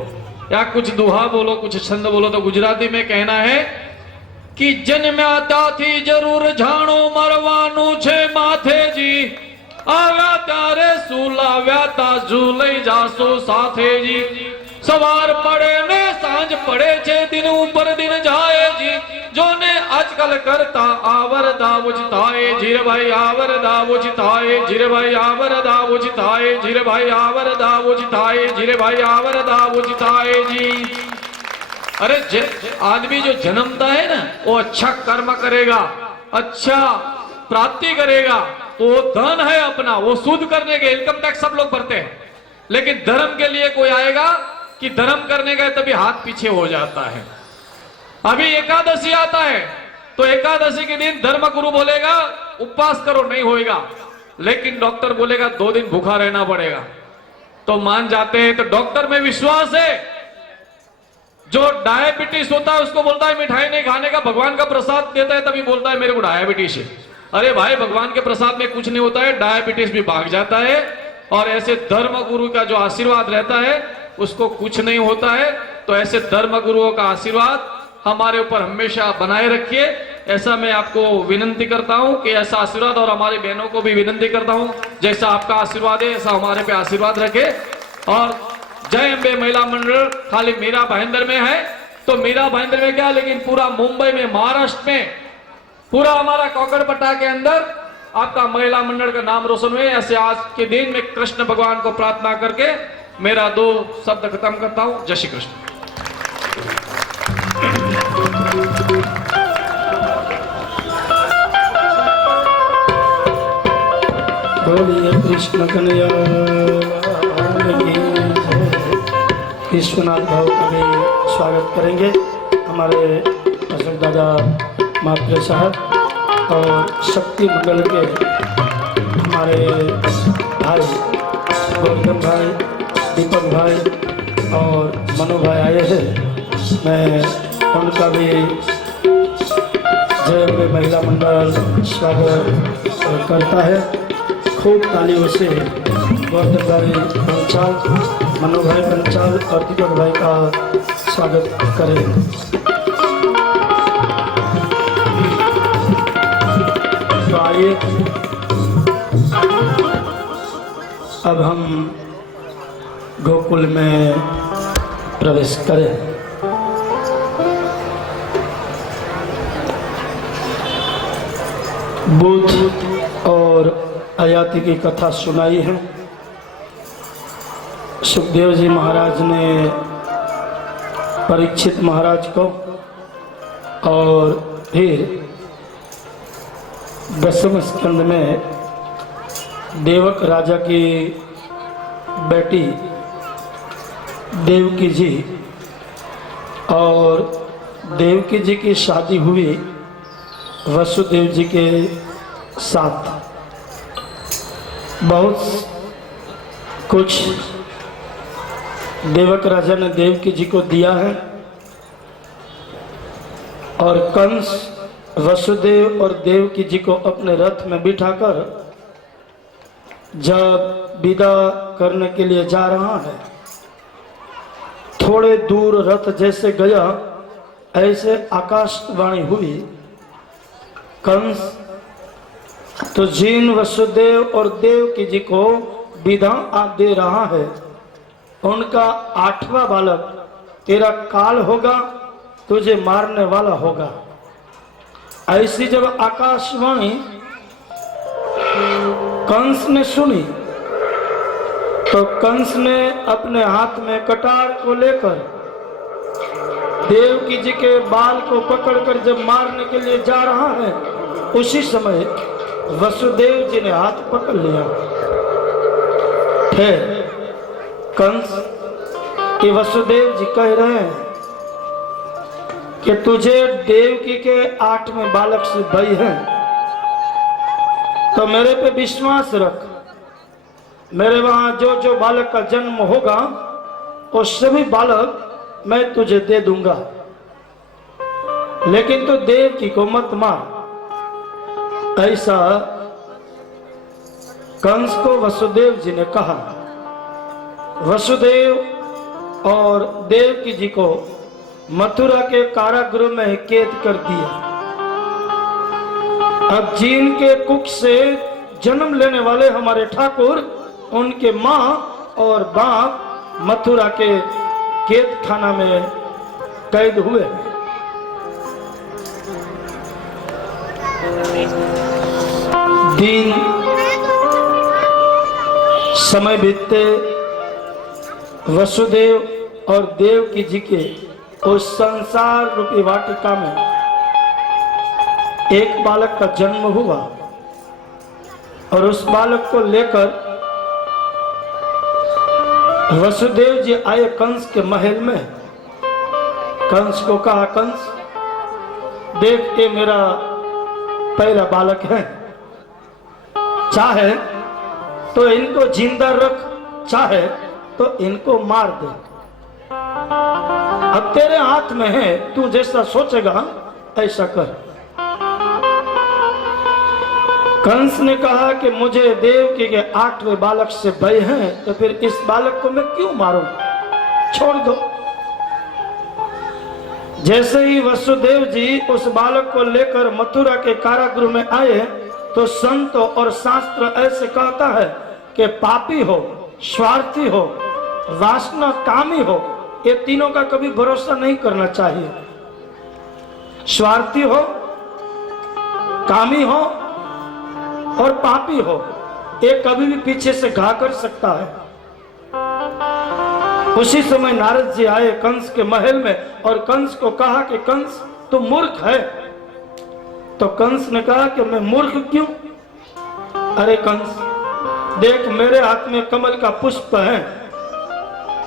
या कुछ दुहा बोलो, कुछ छंद बोलो। तो गुजराती में कहना है कि जन्म्या थी जरूर जानो मरवानु छे माथे जी, आव्या त्यारे सुलाव्या ता झूलई जासो साथे जी, सवार पड़े ने सांझ पड़े छे दिन ऊपर दिन जाए जी, जो ने आजकल करता आवर दावुज थाए जीरे भाई आवर दावुज थाए, जीरे भाई आवर दावुज थाए, जीरे भाई आवर दावुज थाए, जीरे भाई आवर दावुज थाए जी। अरे आदमी जो जन्मता है ना, वो अच्छा कर्म करेगा, अच्छा प्राप्ति करेगा, तो वो धन है अपना, वो शुद्ध करने के इनकम टैक्स सब लोग भरते हैं। लेकिन धर्म के लिए कोई आएगा कि धर्म करने गए तभी हाथ पीछे हो जाता है। अभी एकादशी आता है तो एकादशी के दिन धर्म गुरु बोलेगा उपवास करो, नहीं होएगा, लेकिन डॉक्टर बोलेगा 2 दिन भूखा रहना पड़ेगा, तो मान जाते हैं। तो डॉक्टर में विश्वास है। जो डायबिटीज होता है उसको बोलता है मिठाई नहीं खाने का, भगवान का प्रसाद देता है तभी बोलता है मेरे को डायबिटीज है। अरे भाई, भगवान के प्रसाद में कुछ नहीं होता है, डायबिटीज भी भाग जाता है। और ऐसे धर्म गुरु का जो आशीर्वाद रहता है उसको कुछ नहीं होता है। तो ऐसे धर्म गुरुओं का आशीर्वाद हमारे ऊपर हमेशा बनाए रखिए, ऐसा मैं आपको विनती करता हूं कि ऐसा आशीर्वाद, और हमारी बहनों को भी विनती करता हूं जैसा आपका आशीर्वाद है ऐसा हमारे पे आशीर्वाद रखे। और जय अम्बे महिला मंडल खाली मीरा भाईंदर में है तो मीरा भाईंदर में क्या, लेकिन पूरा मुंबई में, महाराष्ट्र में, पूरा हमारा कोकड़पट्टा के अंदर आपका महिला मंडल का नाम रोशन हुए। ऐसे आज के दिन में कृष्ण भगवान को प्रार्थना करके मेरा 2 शब्द खत्म करता हूं। जय श्री कृष्ण। कृष्ण कन्हैया लाल की जय। विश्वनाथ भाव का भी स्वागत करेंगे हमारे अशोक दादा मात्रे साहब और शक्ति मंडल के हमारे भाई गौतम भाई, दीपक भाई और मनु भाई आए हैं। मैं उनका भी जय अम्बे महिला मंडल स्वागत करता है। खूब तालियों से गौतम भाई पंचाल, मनु भाई पंचाल और दीपक भाई का स्वागत करें। तो आइए अब हम गोकुल में प्रवेश करें। बुद्ध और अयाति की कथा सुनाई है। सुखदेव जी महाराज ने परीक्षित महाराज को और फिर 10वें स्कंद में देवक राजा की बेटी देवकी जी और देवकी जी की शादी हुई वसुदेव जी के साथ। बहुत कुछ देवक राजा ने देवकी जी को दिया है और कंस वसुदेव और देवकी जी को अपने रथ में बिठाकर जब विदा करने के लिए जा रहा है, थोड़े दूर रथ जैसे गया ऐसे आकाशवाणी हुई, कंस तो जिन वसुदेव और देवकी जी को विदा दे रहा है उनका 8वां बालक तेरा काल होगा, तुझे मारने वाला होगा। ऐसी जब आकाशवाणी कंस ने सुनी तो कंस ने अपने हाथ में कटार को लेकर देवकी जी के बाल को पकड़कर जब मारने के लिए जा रहा है, उसी समय वसुदेव जी ने हाथ पकड़ लिया। फिर कंस के वसुदेव जी कह रहे हैं कि तुझे देवकी के 8वें बालक से भय है, तो मेरे पे विश्वास रख। मेरे वहां जो जो बालक का जन्म होगा वो सभी बालक मैं तुझे दे दूंगा, लेकिन तो देवकी को मत मार। ऐसा कंस को वसुदेव जी ने कहा। वसुदेव और देवकी जी को मथुरा के कारागृह में कैद कर दिया। अब जिन के कुख से जन्म लेने वाले हमारे ठाकुर, उनके माँ और बाप मथुरा के कैद खाना में कैद हुए। दिन समय बीतते वसुदेव और देवकी जी के उस संसार रूपी वाटिका में एक बालक का जन्म हुआ और उस बालक को लेकर वसुदेव जी आए कंस के महल में। कंस को कहा, कंस देख के मेरा पहला बालक है, चाहे तो इनको जिंदा रख, चाहे तो इनको मार दे। अब तेरे हाथ में है, तू जैसा सोचेगा ऐसा कर। कंस ने कहा कि मुझे देवकी के 8वें बालक से भय है, तो फिर इस बालक को मैं क्यों मारूं, छोड़ दो। जैसे ही वसुदेव जी उस बालक को लेकर मथुरा के कारागृह में आए, तो संत और शास्त्र ऐसे कहता है कि पापी हो, स्वार्थी हो, वासना कामी हो, ये तीनों का कभी भरोसा नहीं करना चाहिए। स्वार्थी हो, कामी हो और पापी हो, ये कभी भी पीछे से घा कर सकता है। उसी समय नारद जी आए कंस के महल में और कंस को कहा कि कंस तू मूर्ख है। तो कंस ने कहा कि मैं मूर्ख क्यों? अरे कंस, देख मेरे हाथ में कमल का पुष्प है,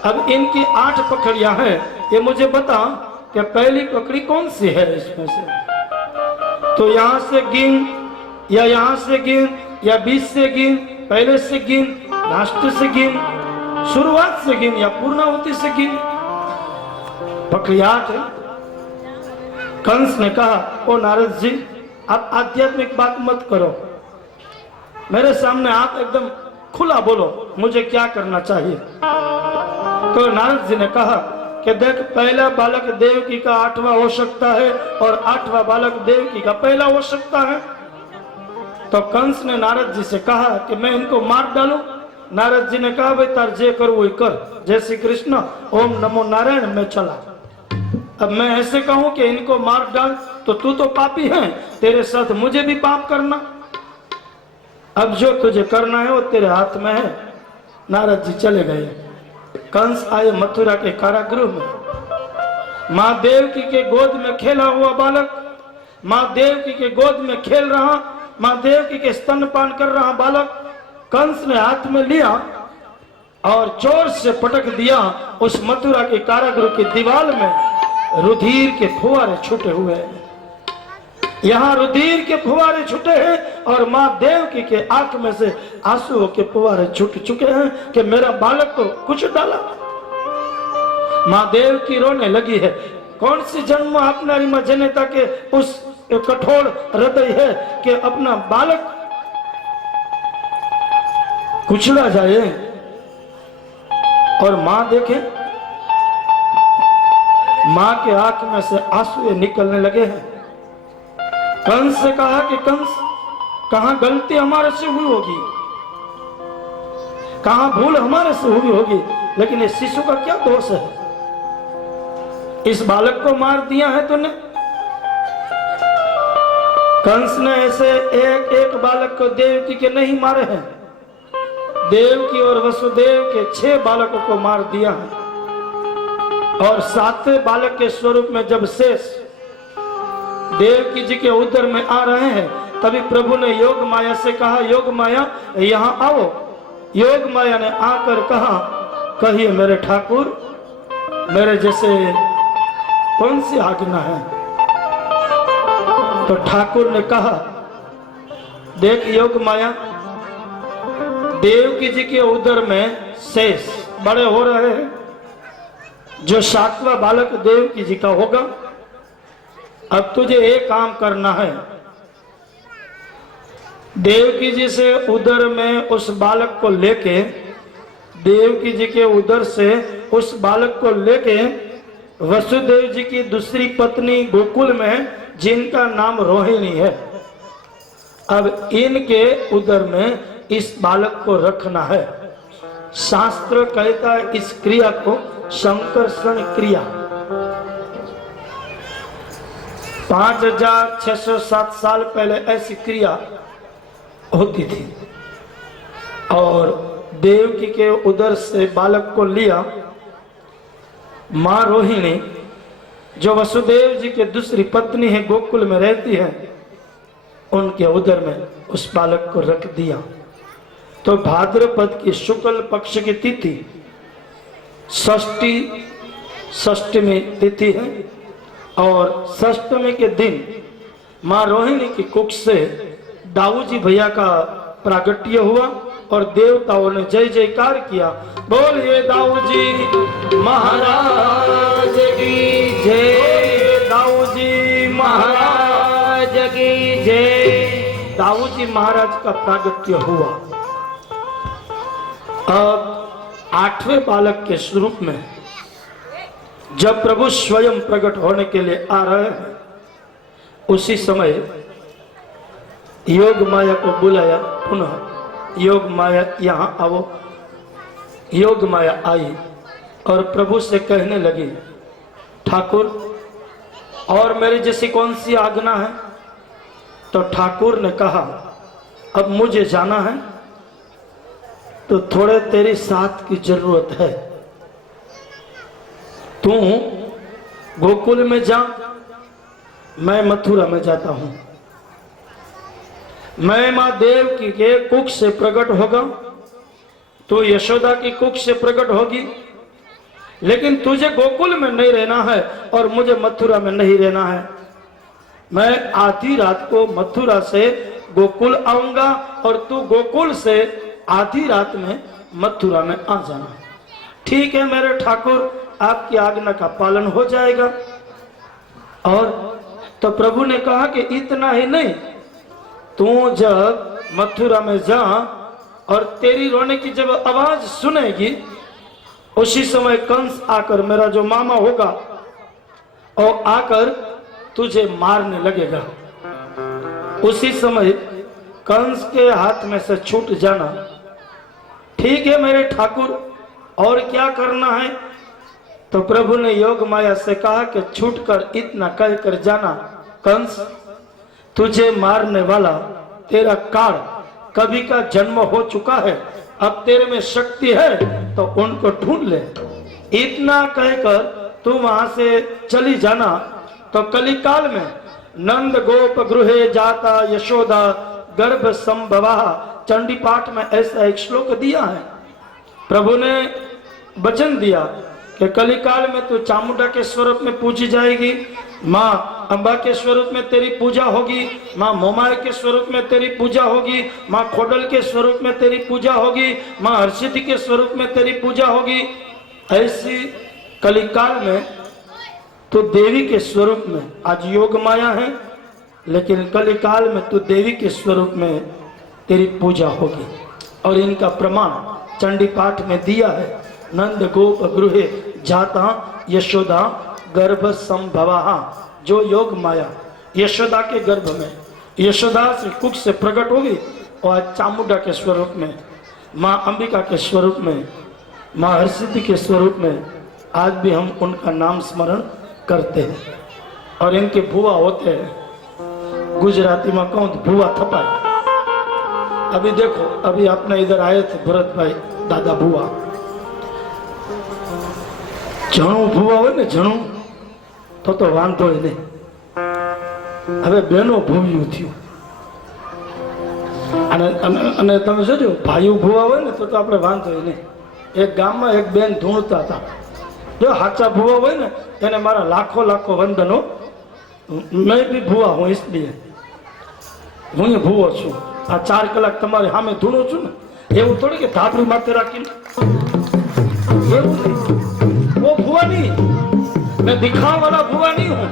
अब इनकी 8 पकड़ियां हैं, ये मुझे बता कि पहली पकड़ी कौन सी है इसमें से। तो यहां से गिन या यहां से गिन या 20 से गिन, पहले से गिन, लास्ट से गिन, शुरुआत से गिन या पूर्णाहुति से गिन। पकड़ी 8 है। कंस ने कहा, ओ नारद जी आप आध्यात्मिक बात मत करो, मेरे सामने आप एकदम खुला बोलो, मुझे क्या करना चाहिए। तो नारद जी ने कहा कि देख पहला बालक देवकी का 8वां हो सकता है और 8वां बालक देवकी का पहला हो सकता है। तो कंस ने नारद जी से कहा कि मैं इनको मार डालूं। नारद जी ने कहा भाई तार जे कर वो कर, जय श्री कृष्ण, ओम नमो नारायण, मैं चला। अब मैं ऐसे कहूं कि इनको मार डाल तो तू तो पापी है, तेरे साथ मुझे भी पाप करना, अब जो तुझे करना है वो तेरे हाथ में है। नारद जी चले गए। कंस आए मथुरा के कारागृह में। मां देवकी के गोद में खेला हुआ बालक, मां देवकी के गोद में खेल रहा, मां देवकी के स्तनपान कर रहा बालक कंस ने हाथ में लिया और जोर से पटक दिया। उस मथुरा के कारागृह की दीवार में रुधिर के फुहारे छूटे हुए हैं। यहाँ रुधिर के फुहारे छूटे हैं और मां देवकी के आंख में से आंसुओं के फुहारे छूट चुके हैं कि मेरा बालक को कुछ डाला। मां देवकी रोने लगी है। कौन सी जन्म अपनारी मां जनेता के उस कठोर हृदय है कि अपना बालक कुचला जाए। और मां देखे, मां के आंख में से आंसू निकलने लगे हैं। कंस से कहा कि कंस कहां गलती हमारे से हुई होगी, कहां भूल हमारे से हुई होगी, लेकिन इस शिशु का क्या दोष है, इस बालक को मार दिया है तूने। कंस ने ऐसे एक एक बालक को देवकी के नहीं मारे हैं, देवकी और वसुदेव के 6 बालकों को मार दिया है। और 7वें बालक के स्वरूप में जब शेष देवकी जी के उदर में आ रहे हैं, तभी प्रभु ने योग माया से कहा, योग माया यहाँ आओ। योग माया ने आकर कहा, कहिए मेरे ठाकुर, मेरे जैसे कौन सी आज्ञा है। तो ठाकुर ने कहा, देख योग माया, देवकी जी के उदर में शेष बड़े हो रहे हैं, जो 7वां बालक देवकी जी का होगा। अब तुझे एक काम करना है, देवकी जी से उदर में उस बालक को लेके, देवकी जी के उदर से उस बालक को लेके वसुदेव जी की दूसरी पत्नी गोकुल में, जिनका नाम रोहिणी है, अब इनके उदर में इस बालक को रखना है। शास्त्र कहता है इस क्रिया को संकर्षण क्रिया। 5607 साल पहले ऐसी क्रिया होती थी। और देवकी के उदर से बालक को लिया, मां रोहिणी जो वसुदेव जी के दूसरी पत्नी है, गोकुल में रहती है, उनके उदर में उस बालक को रख दिया। तो भाद्रपद की शुक्ल पक्ष की तिथि षष्ठी तिथि है और षष्ठमी के दिन मां रोहिणी की कुख से दाऊजी भैया का प्रागट्य हुआ और देवताओं ने जय जयकार किया। बोलिए दाऊजी महाराज की जय, दाऊजी महाराज की जय। दाऊजी महाराज का प्रागट्य हुआ। अब 8वें बालक के स्वरूप में जब प्रभु स्वयं प्रकट होने के लिए आ रहे हैं, उसी समय योग माया को बुलाया। पुनः योग माया यहाँ आओ। योग माया आई और प्रभु से कहने लगी, ठाकुर और मेरी जैसी कौन सी आज्ञा है। तो ठाकुर ने कहा, अब मुझे जाना है तो थोड़े तेरी साथ की जरूरत है। तू गोकुल में जा, मैं मथुरा में जाता हूं। मैं मां देवकी के कुख से प्रकट होगा तू यशोदा की कुख से प्रकट होगी, लेकिन तुझे गोकुल में नहीं रहना है और मुझे मथुरा में नहीं रहना है। मैं आधी रात को मथुरा से गोकुल आऊंगा और तू गोकुल से आधी रात में मथुरा में आ जाना। ठीक है मेरे ठाकुर, आपकी आज्ञा का पालन हो जाएगा। और तो प्रभु ने कहा कि इतना ही नहीं, तू जब मथुरा में जा और तेरी रोने की जब आवाज सुनेगी, उसी समय कंस आकर, मेरा जो मामा होगा, और आकर तुझे मारने लगेगा। उसी समय कंस के हाथ में से छूट जाना। ठीक है मेरे ठाकुर, और क्या करना है? तो प्रभु ने योग माया से कहा कि छूटकर इतना कहकर जाना, कंस तुझे मारने वाला तेरा काल कभी का जन्म हो चुका है, अब तेरे में शक्ति है तो उनको ढूंढ ले। इतना कहकर तू वहां से चली जाना। तो कलिकाल में नंद गोप गृहे जाता यशोदा गर्भ संभवा, चंडी पाठ में ऐसा एक श्लोक दिया है। प्रभु ने वचन दिया कि कलिकाल में तू चामुंडा के स्वरूप में पूजी जाएगी, माँ अंबा के स्वरूप में तेरी पूजा होगी, माँ मोमाय के स्वरूप में तेरी पूजा होगी, माँ खोडल के स्वरूप में तेरी पूजा होगी, माँ हर्षिति के स्वरूप में तेरी पूजा होगी। ऐसी कलिकाल में तो देवी के स्वरूप में, आज योग माया है लेकिन कलिकाल में तो देवी के स्वरूप में तेरी पूजा होगी। और इनका प्रमाण चंडी पाठ में दिया है, नंद गोप गृहे जाता यशोदा गर्भ संभवा। जो योग माया यशोदा के गर्भ में, यशोदा से कुख से प्रकट होगी और चामुंडा के स्वरूप में, माँ अंबिका के स्वरूप में, माँ हरसिद्धि के स्वरूप में आज भी हम उनका नाम स्मरण करते हैं। और इनके भुआ होते हैं, गुजराती में कहूँ तो भुआ थपाए। अभी देखो, अभी आपने इधर आए थे भरत भाई दादा भुआ, जणु भुआ हो ने जणु तो वांधो ही नहीं। હવે બેનો ભૂવ્યું થયું અને તમે જોજો ભાઈઓ ભૂવા હોય ને તો આપણે વાંધો નહીં। એક ગામમાં એક બેન ધૂણતા હતા, જો સાચા ભૂવા હોય ને એને મારા લાખો લાખો વંદનો। મેં બી ભૂવા હું इसलिए હું ભૂવો છું। આ 4 કલાક તમારી સામે ધૂણું છું ને, એવું થોડી કે ધાબડી માથે રાખીને, એવું નહીં। वो भूवा नहीं, मैं दिखावा वाला भूवा नहीं हूँ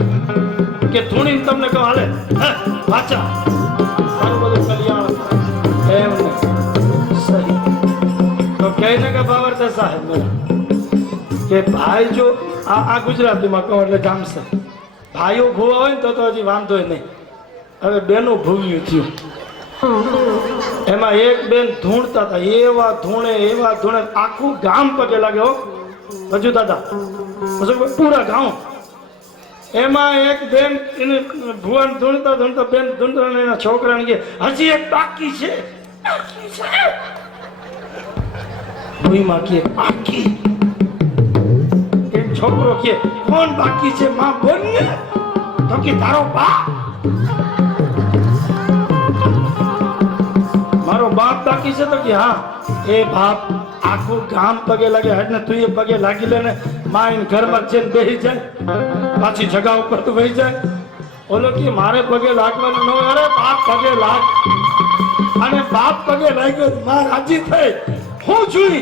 कि धूणी तमने कहो हाले वाचा सारू બધું કલ્યાણ એમ नहीं। सही तो कहने का भाव अर्थ ऐसा है मेरा कि भाई जो आ गुजराती में कहूँ એટલે ગામ છે, ભાઈઓ ભૂવા હોય ને તો હજી વાંધો નહીં। હવે બેનો ભૂવ્યું થયું, એમાં એક બેન ધૂણતા હતા, એવા ધૂણે આખું ગામ પગે લાગે હો હજુ દાદા, પૂરા ગામ। એમાં એક બેન એને ભુવન ધૂણતા ધૂણતા બેન ધૂણતા એના છોકરાને કે હજી એક બાકી છે, ભૂઈમાં કે બાકી, એક છોકરો કે કોણ બાકી છે માં બોલ ને, તો કે તારો બાપ, મારો બાપ બાકી છે, તો કે હા એ બાપ। આખું ગામ પગે લાગે, હટને તું એ પગે લાગી લે ને, માં એને ઘરમાં જઈને બેસી જાય, પાછી જગા ઉપર તો વહી જાય। ઓલો કે મારે પગે લાગવાનું ન હોય, અરે બાપ પગે લાગ, અને બાપ પગે લાગ્યો માં રાજી થઈ, હું જોઈ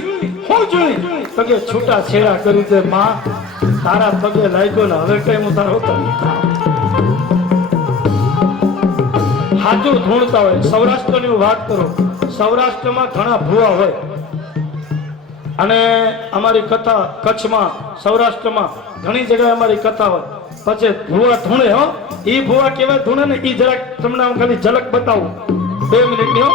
તો કે છૂટા છેડા કરી દે માં, તારા પગે લાગ્યો ને હવે કઈ હું તારો હાજુ ધૂણતા હોય। સૌરાષ્ટ્રની હું વાત કરું, સૌરાષ્ટ્રમાં ઘણા ભૂવા હોય અને અમારી કથા કચ્છમાં સૌરાષ્ટ્રમાં ઘણી જગ્યાએ અમારી કથા હોય, પછી ભૂવા ધૂણે હો, એ ભૂવા કેવા ધૂણે ને એ જરાક તમને હું ખાલી ઝલક બતાવું 2 મિનિટની હો।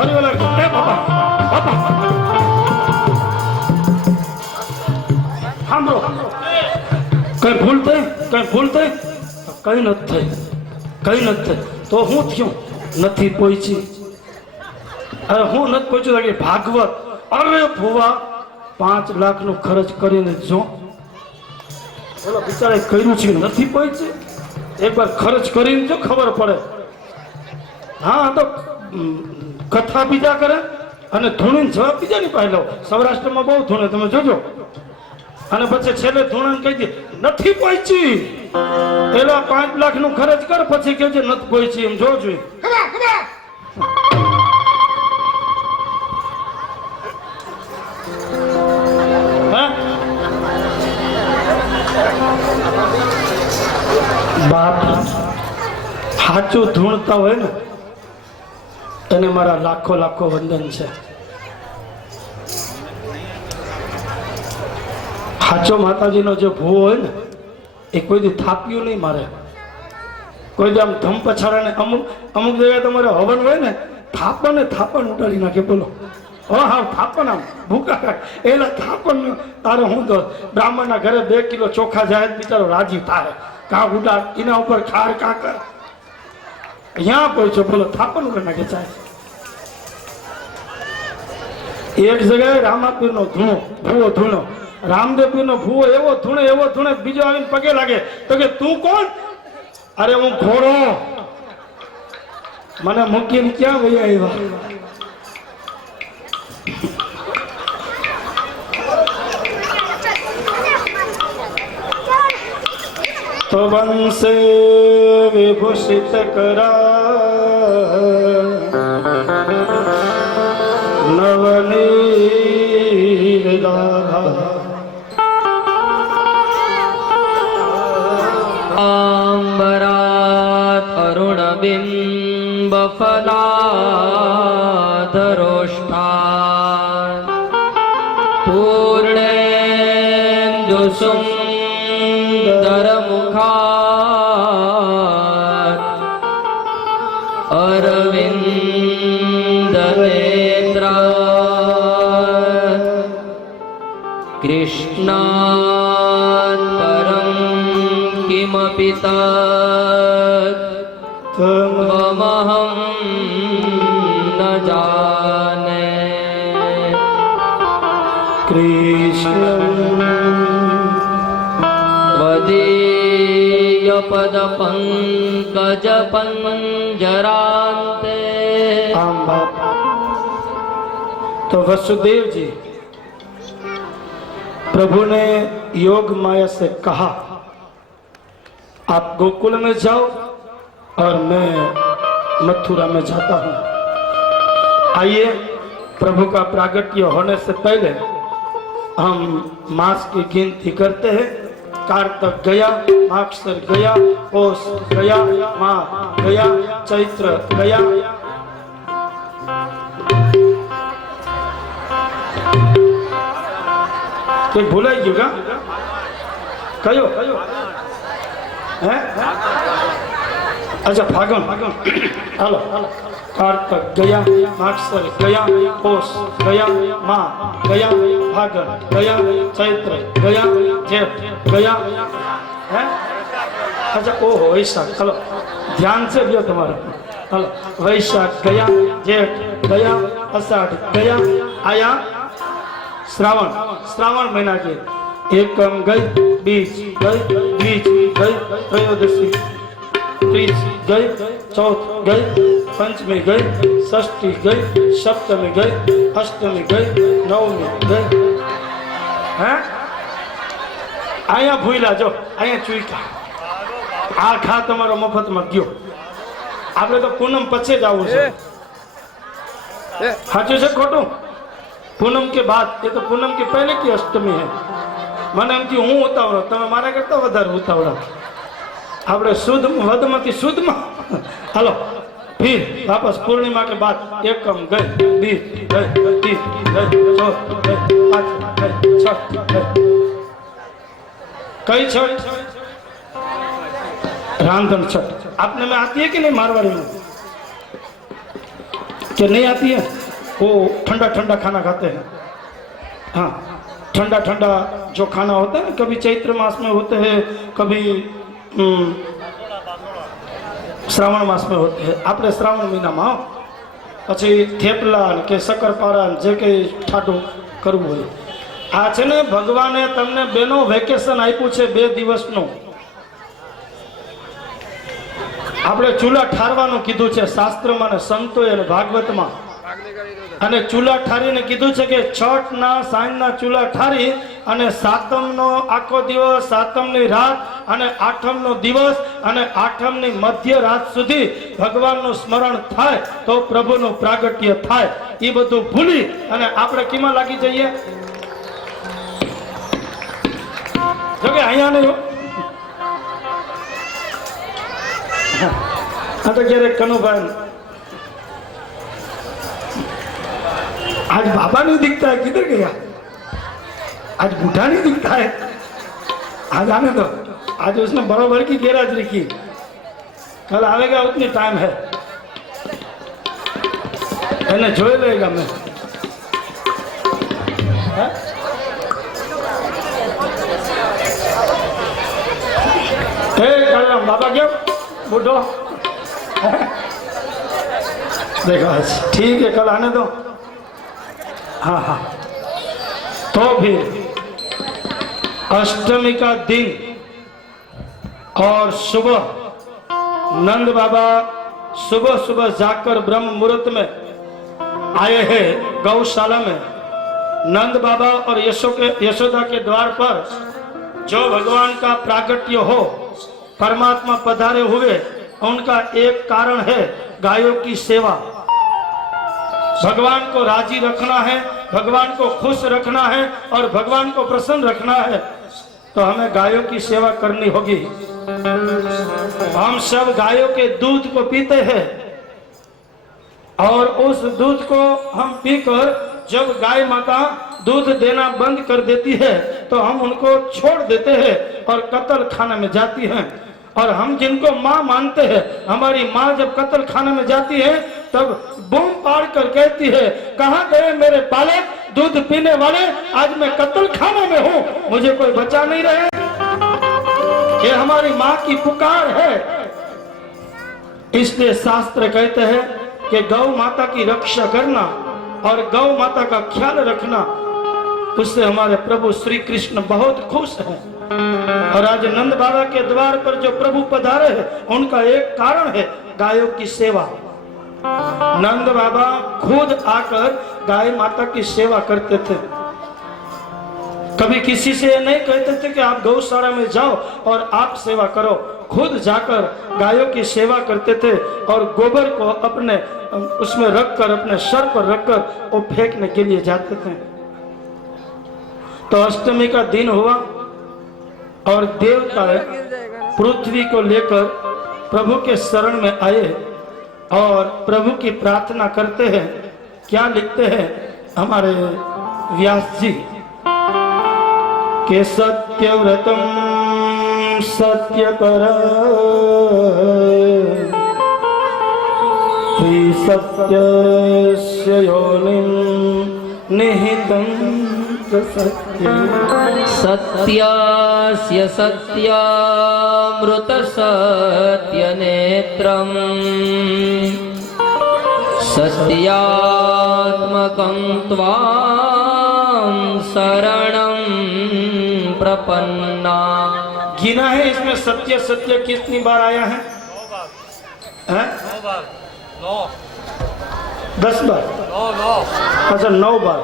હરિવાલા ભૂલ થઈ, કઈ ભૂલ થઈ? કઈ નથી થઈ, કઈ નથી થઈ. તો હું થયું? નથી પહોંચી. અરે હું નથી પહોંચ્યું કે ભાગવત. અરે ભુવા 5 લાખનો ખર્ચ કરીને જો પેલો બિચારે કર્યું છે, નથી પહોંચી. એકવાર ખર્ચ કરીને જો ખબર પડે. હા તો કથા બીજા કરે અને ધૂણીને જવાબ બીજાની પાસે લો. સૌરાષ્ટ્રમાં બહુ ધૂણે, તમે જોજો. અને પછી છેલ્લે ધૂણાને કહી દે નથી પહોંચી. પેલા 5 લાખનું ખર્ચ કર, પછી કે છે નથી પહોંચી. એમ જોજો. બાપ સાચું ધૂણતા હોય ને એને મારા લાખો લાખો વંદન છે. સાચો માતાજીનો જે ભૂવો હોય ને એ કોઈ દી થાપ્યું નહીં મારે. કોઈ દી આમ ધમ પછાડાને અમુક જગ્યાએ તમારે હવન હોય ને થાપણ ઉડાડી નાખે. બોલો હા થાપણ આમ ભૂકા એલા થાપણ તારે હું તો બ્રાહ્મણના ઘરે 2 કિલો ચોખા જાય બિચારો રાજી થાય. કા ઉડાડ એના ઉપર ખાર કાકર અહીંયા પહોંચ્યો. બોલો થાપણ ઉડાડી નાખે ચાય. એક જગ્યાએ રામાપીરનો ભૂવો ધૂણો, રામદેવપીરનો ભૂવો એવો ધૂણે બીજો આવીને પગે લાગે તો કે તું કોણ? અરે હું ઘોડો. મને મૂકીને ક્યાં વહી આવ્યા? તો વંશે વિભૂષિત કરા નવનીરદાભા અંબરાત અરુણબિંબ ફલાધરોષ્ઠાન પૂર્ણેન્દુસુંદર મુખાત અરવિંદ નેત્રાત કૃષ્ણાત પરમ કિમપિ તત ત્વમહં ન જાને. કૃષ્ણ વદીય પદ પંકજ પંજરાંતે. આમ બાપ તો वसुदेव जी प्रभु ने योग माया से कहा आप गोकुल में जाओ और मैं मथुरा में जाता हूँ. आइए प्रभु का प्रागट्य होने से पहले हम मास की गिनती करते हैं. कार्तक गया, माक्षर गया, पौष गया, माघ गया, चैत्र गया. કે ભૂલાઈ ગયું કા? કયો હે? અચ્છા ફાગણ. હાલો. कार्तक गया, माक्षर गया, पौष गया, माघ गया, फागण गया, चैत्र गया, जेठ गया. है अच्छा ओहो वैशाख. चलो ध्यान से लियो तुम्हारा. चलो वैशाख गया, जेठ गया, अषाढ़ गया, आया श्रावण महीना के एकम गई, बीज गई, त्रयोदशी तीज गई, चौथ गई, पंचमी गई, षष्ठी गई, सप्तमी गई, अष्टमी गई, नवमी गई. हैं आया भूला जो आया चूका आ खा तमारो मफत में गयो. આપણે તો પૂનમ પછી જ આવું છે. સાચું છે ખોટું? पूनम के बाद, ये तो पूनम के पहले की अष्टमी है. મને એમ થયું હું ઉતાવળો, તમે મારા કરતા વધારે ઉતાવળા. આપણે शुद्ध वधमती शुद्ध में. हेलो फिर वापस पूर्णिमा के बाद एकम गए, बीज गए, तीज गए, चौथ गए, पाँच गए, छठ गए. कई छठ? रामधन छठ. आपने में आती है कि नहीं मारवाड़ी में? कि नहीं आती है? वो ठंडा ठंडा खाना खाते हैं. हाँ ठंडा ठंडा जो खाना होता है ना, कभी चैत्र मास में होते हैं, कभी श्रावण मास में होते हैं। આપણે શ્રાવણ મહિનામાં પછી થેપલા કે શક્કરપારા જે કંઈ ઠાઠું કરવું હોય, આ છે ને ભગવાને તમને બેનો વેકેશન આપ્યું છે 2 દિવસનું। આપણે ચૂલા ઠારવાનું કીધું છે શાસ્ત્રમાં ને સંતોએ અને ભાગવતમાં, અને ચૂલા ઠારીને કીધું છે કે છઠના સાંજના ચૂલા ઠારી અને સાતમનો આખો દિવસ, સાતમની રાત અને આઠમનો દિવસ અને આઠમની મધ્ય રાત સુધી ભગવાનનું સ્મરણ થાય તો પ્રભુનું પ્રાગટ્ય થાય। એ બધું ભૂલી અને આપણે કેમાં લાગી જઈએ? જોકે અહીંયા નહીં, આ તો ક્યારેક કનુભાઈ आज बाबा नहीं दिखता है, किधर गया? आज बूढ़ा नहीं दिखता है, आज आने दो। आज उसने बराबर की गैराजरी की, कल आवेगा उतनी टाइम है, पहले जोड़ लेगा मैं। बाबा क्यों बूढ़ो? देखो ठीक है, कल आने दो। हाँ हाँ, तो फिर अष्टमी का दिन और सुबह नंद बाबा सुबह सुबह जाकर ब्रह्म मुहूर्त में आए हैं गौशाला में। नंद बाबा और यशोदा के द्वार पर जो भगवान का प्रागट्य हो, परमात्मा पधारे हुए, उनका एक कारण है गायों की सेवा। भगवान को राजी रखना है, भगवान को खुश रखना है और भगवान को प्रसन्न रखना है, तो हमें गायों की सेवा करनी होगी। हम सब गायों के दूध को पीते हैं और उस दूध को हम पीकर जब गाय माता दूध देना बंद कर देती है तो हम उनको छोड़ देते हैं और कत्ल खाना में जाती हैं। और हम जिनको माँ मानते हैं, हमारी माँ जब कत्ल खाने में जाती है तब बूम पाड़ कर कहती है, कहाँ गए मेरे बालक दूध पीने वाले? आज मैं कत्ल खाने में हूँ, मुझे कोई बचा नहीं रहे। ये हमारी माँ की पुकार है। इसलिए शास्त्र कहते हैं कि गौ माता की रक्षा करना और गौ माता का ख्याल रखना, उससे हमारे प्रभु श्री कृष्ण बहुत खुश हैं। और आज नंद बाबा के द्वार पर जो प्रभु पधारे हैं, उनका एक कारण है गायों की सेवा। नंद बाबा खुद आकर गाय माता की सेवा करते थे। कभी किसी से नहीं कहते थे कि आप गौशाला में जाओ और आप सेवा करो, खुद जाकर गायों की सेवा करते थे और गोबर को अपने उसमें रखकर, अपने सर पर रखकर वो फेंकने के लिए जाते थे। तो अष्टमी का दिन हुआ और देवता पृथ्वी को लेकर प्रभु के शरण में आए और प्रभु की प्रार्थना करते हैं। क्या लिखते हैं हमारे व्यास जी के सत्यव्रतम सत्यपर सत्यस्य योनिं निहितं सत्यस्य सत्यामृत सत्यनेत्रम् सत्यात्मकं त्वां शरणं प्रपन्ना। गिना है इसमें सत्य सत्य कितनी बार आया है? 10 बार? अच्छा 9 बार।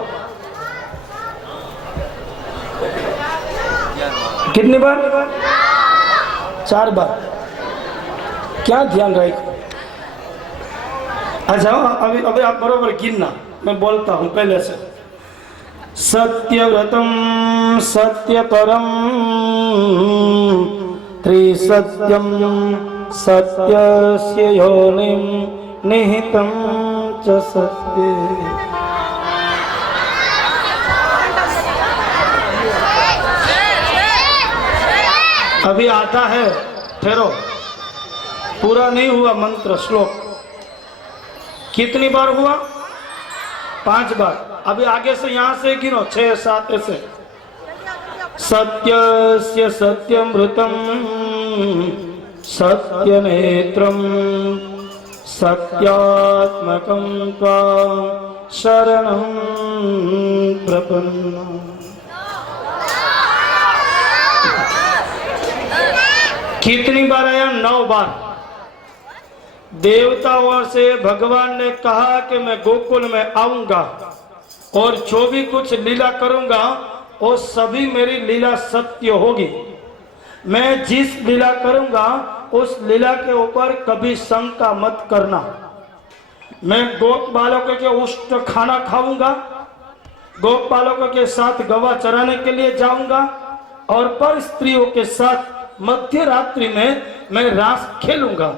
कितनी बार? 4 बार। क्या ध्यान रखें? अच्छा अभी अभी आप बरोबर गिनना, मैं बोलता हूं पहले से। सत्यव्रतम सत्यपरम त्रिसत्यम सत्यस्य योनिं निहितं च सत्ये। अभी आता है, ठहरो, पूरा नहीं हुआ मंत्र श्लोक। कितनी बार हुआ? 5 बार। अभी आगे से यहां से गिनो, 6 7 ऐसे। सत्यस्य सत्यमृतं सत्यनेत्रं सत्यात्मकं त्वां शरणं प्रपन्नम्। कितनी बार आया? 9 बार। देवताओं से भगवान ने कहा कि मैं गोकुल में आऊंगा और जो भी कुछ लीला करूंगा वो सभी मेरी लीला सत्य होगी। मैं जिस लीला करूंगा उस लीला के ऊपर कभी शंका मत करना। मैं गोप बालकों के उष्ट खाना खाऊंगा, गोप बालकों के साथ गवा चराने के लिए जाऊंगा और पर स्त्रियों के साथ मध्य रात्रि में मैं रास खेलूंगा।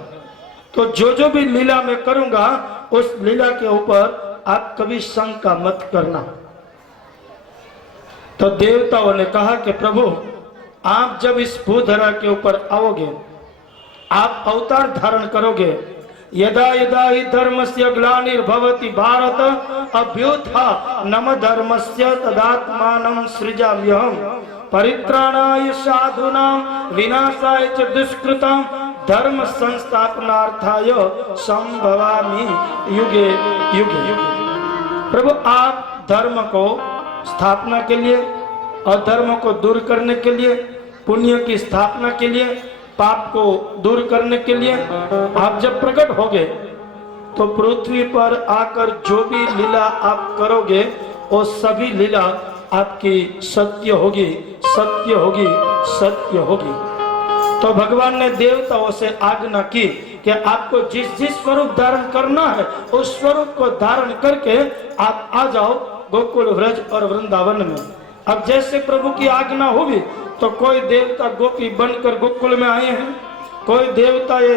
तो जो भी लीला मैं करूंगा उस लीला के ऊपर आप कभी शंका मत करना। तो देवताओं ने कहा कि प्रभु आप जब इस भूधरा के ऊपर आओगे, आप अवतार धारण करोगे, यदा यदा हि धर्मस्य ग्लानिर्भवति भारत अभ्युत्था नम धर्मस्य तदात्मानं सृजाम्यहम् परित्राणाय साधूनां विनाशाय च दुष्कृतां धर्म संस्थापनार्थाय संभवामि युगे युगे। प्रभु आप धर्म को स्थापना के लिए, अधर्म को दूर करने के लिए, पुण्य की स्थापना के लिए, पाप को दूर करने के लिए आप जब प्रकट होगे तो पृथ्वी पर आकर जो भी लीला आप करोगे वो सभी लीला आपकी सत्य होगी, सत्य होगी, सत्य होगी। तो भगवान ने देवताओं से आज्ञा की कि आपको जिस जिस स्वरूप धारण करना है उस स्वरूप को धारण करके आप आ जाओ गोकुल व्रज और वृंदावन में। अब जैसे प्रभु की आज्ञा होगी तो कोई देवता गोपी बनकर गोकुल में आए हैं, कोई देवता ये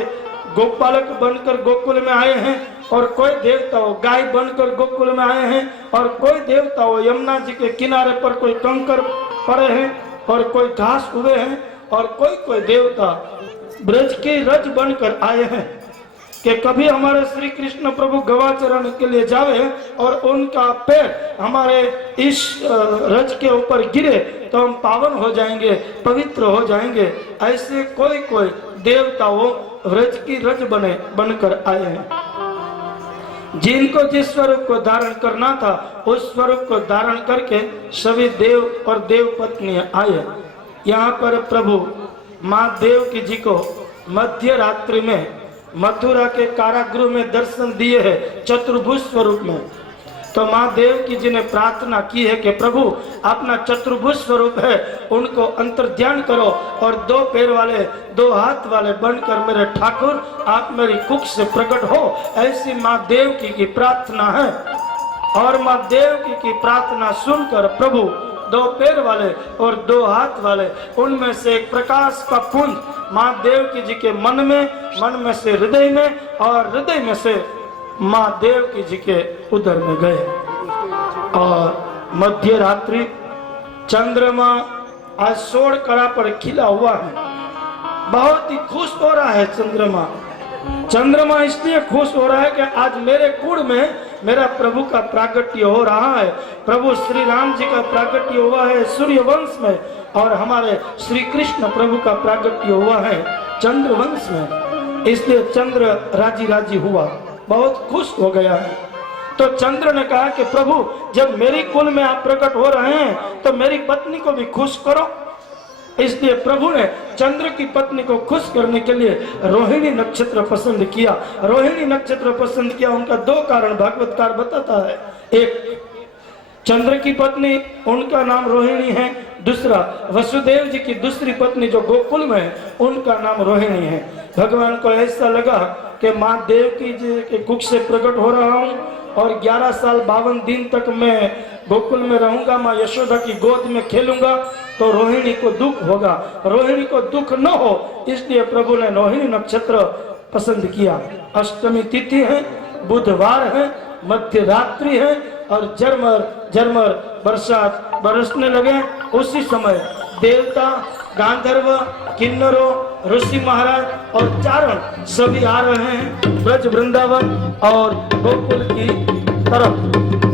गोपालक बनकर गोकुल में आए हैं, और कोई देवता वो गाय बनकर गोकुल में आए हैं, और कोई देवता वो यमुना जी के किनारे पर कोई कंकर पड़े हैं और कोई घास उगे हैं, और कोई देवता ब्रज के रज बनकर आए हैं कि कभी हमारे श्री कृष्ण प्रभु गवा चरण के लिए जावे और उनका पैर हमारे इस रज के ऊपर गिरे तो हम पावन हो जाएंगे, पवित्र हो जाएंगे। ऐसे कोई देवता वो व्रज की रज बनकर आए हैं। जिनको जिस स्वरूप को धारण करना था उस स्वरूप को धारण करके सभी देव और देव पत्नियां आए। यहाँ पर प्रभु माँ देवकी जी को मध्य रात्रि में मथुरा के कारागृह में दर्शन दिए हैं चतुर्भुज स्वरूप में। तो माँ देवकी जी ने प्रार्थना की है कि प्रभु अपना चतुर्भुज स्वरूप है उनको अंतर्ध्यान करो और 2 पैर वाले 2 हाथ वाले बनकर मेरे ठाकुर आप मेरी कुख से प्रकट हो। ऐसी माँ देवकी की प्रार्थना है। और माँ देवकी की प्रार्थना सुनकर प्रभु 2 पैर वाले और 2 हाथ वाले उनमें से एक प्रकाश का पुंज माँ देवकी जी के मन में से हृदय में और हृदय में से माँ देवकी जी के उदर में गए। और मध्य रात्रि चंद्रमा आज 16 कड़ा पर खिला हुआ है। बहुत ही खुश हो रहा है चंद्रमा इसलिए खुश हो रहा है कि आज मेरे कुल में मेरा प्रभु का प्राकट्य हो रहा है। प्रभु श्री राम जी का प्राकट्य हुआ है सूर्य वंश में और हमारे श्री कृष्ण प्रभु का प्राकट्य हुआ है चंद्र वंश में। इसलिए चंद्र राजी हुआ, बहुत खुश हो गया है। तो चंद्र ने कहा कि प्रभु जब मेरी कुल में आप प्रकट हो रहे हैं तो मेरी पत्नी को भी खुश करो। इसलिए प्रभु ने चंद्र की पत्नी को खुश करने के लिए रोहिणी नक्षत्र पसंद किया। रोहिणी नक्षत्र पसंद किया उनका 2 कारण भागवतकार बताता है। एक, चंद्र की पत्नी उनका नाम रोहिणी है। दूसरा, वसुदेव जी की दूसरी पत्नी जो गोकुल में है उनका नाम रोहिणी है। भगवान को ऐसा लगा कि माँ देवकी जी के कुख से प्रकट हो रहा हूँ और 11 साल 52 दिन तक मैं गोकुल में रहूंगा, माँ यशोदा की गोद में खेलूंगा तो रोहिणी को दुख होगा। रोहिणी को दुख न हो इसलिए प्रभु ने रोहिणी नक्षत्र पसंद किया। अष्टमी तिथि है, बुधवार है, मध्य रात्रि है और झरमर बरसात बरसने लगे। उसी समय देवता, गांधर्व, किन्नरों, ऋषि महाराज और चारण सभी आ रहे हैं ब्रज वृंदावन और गोकुल की तरफ।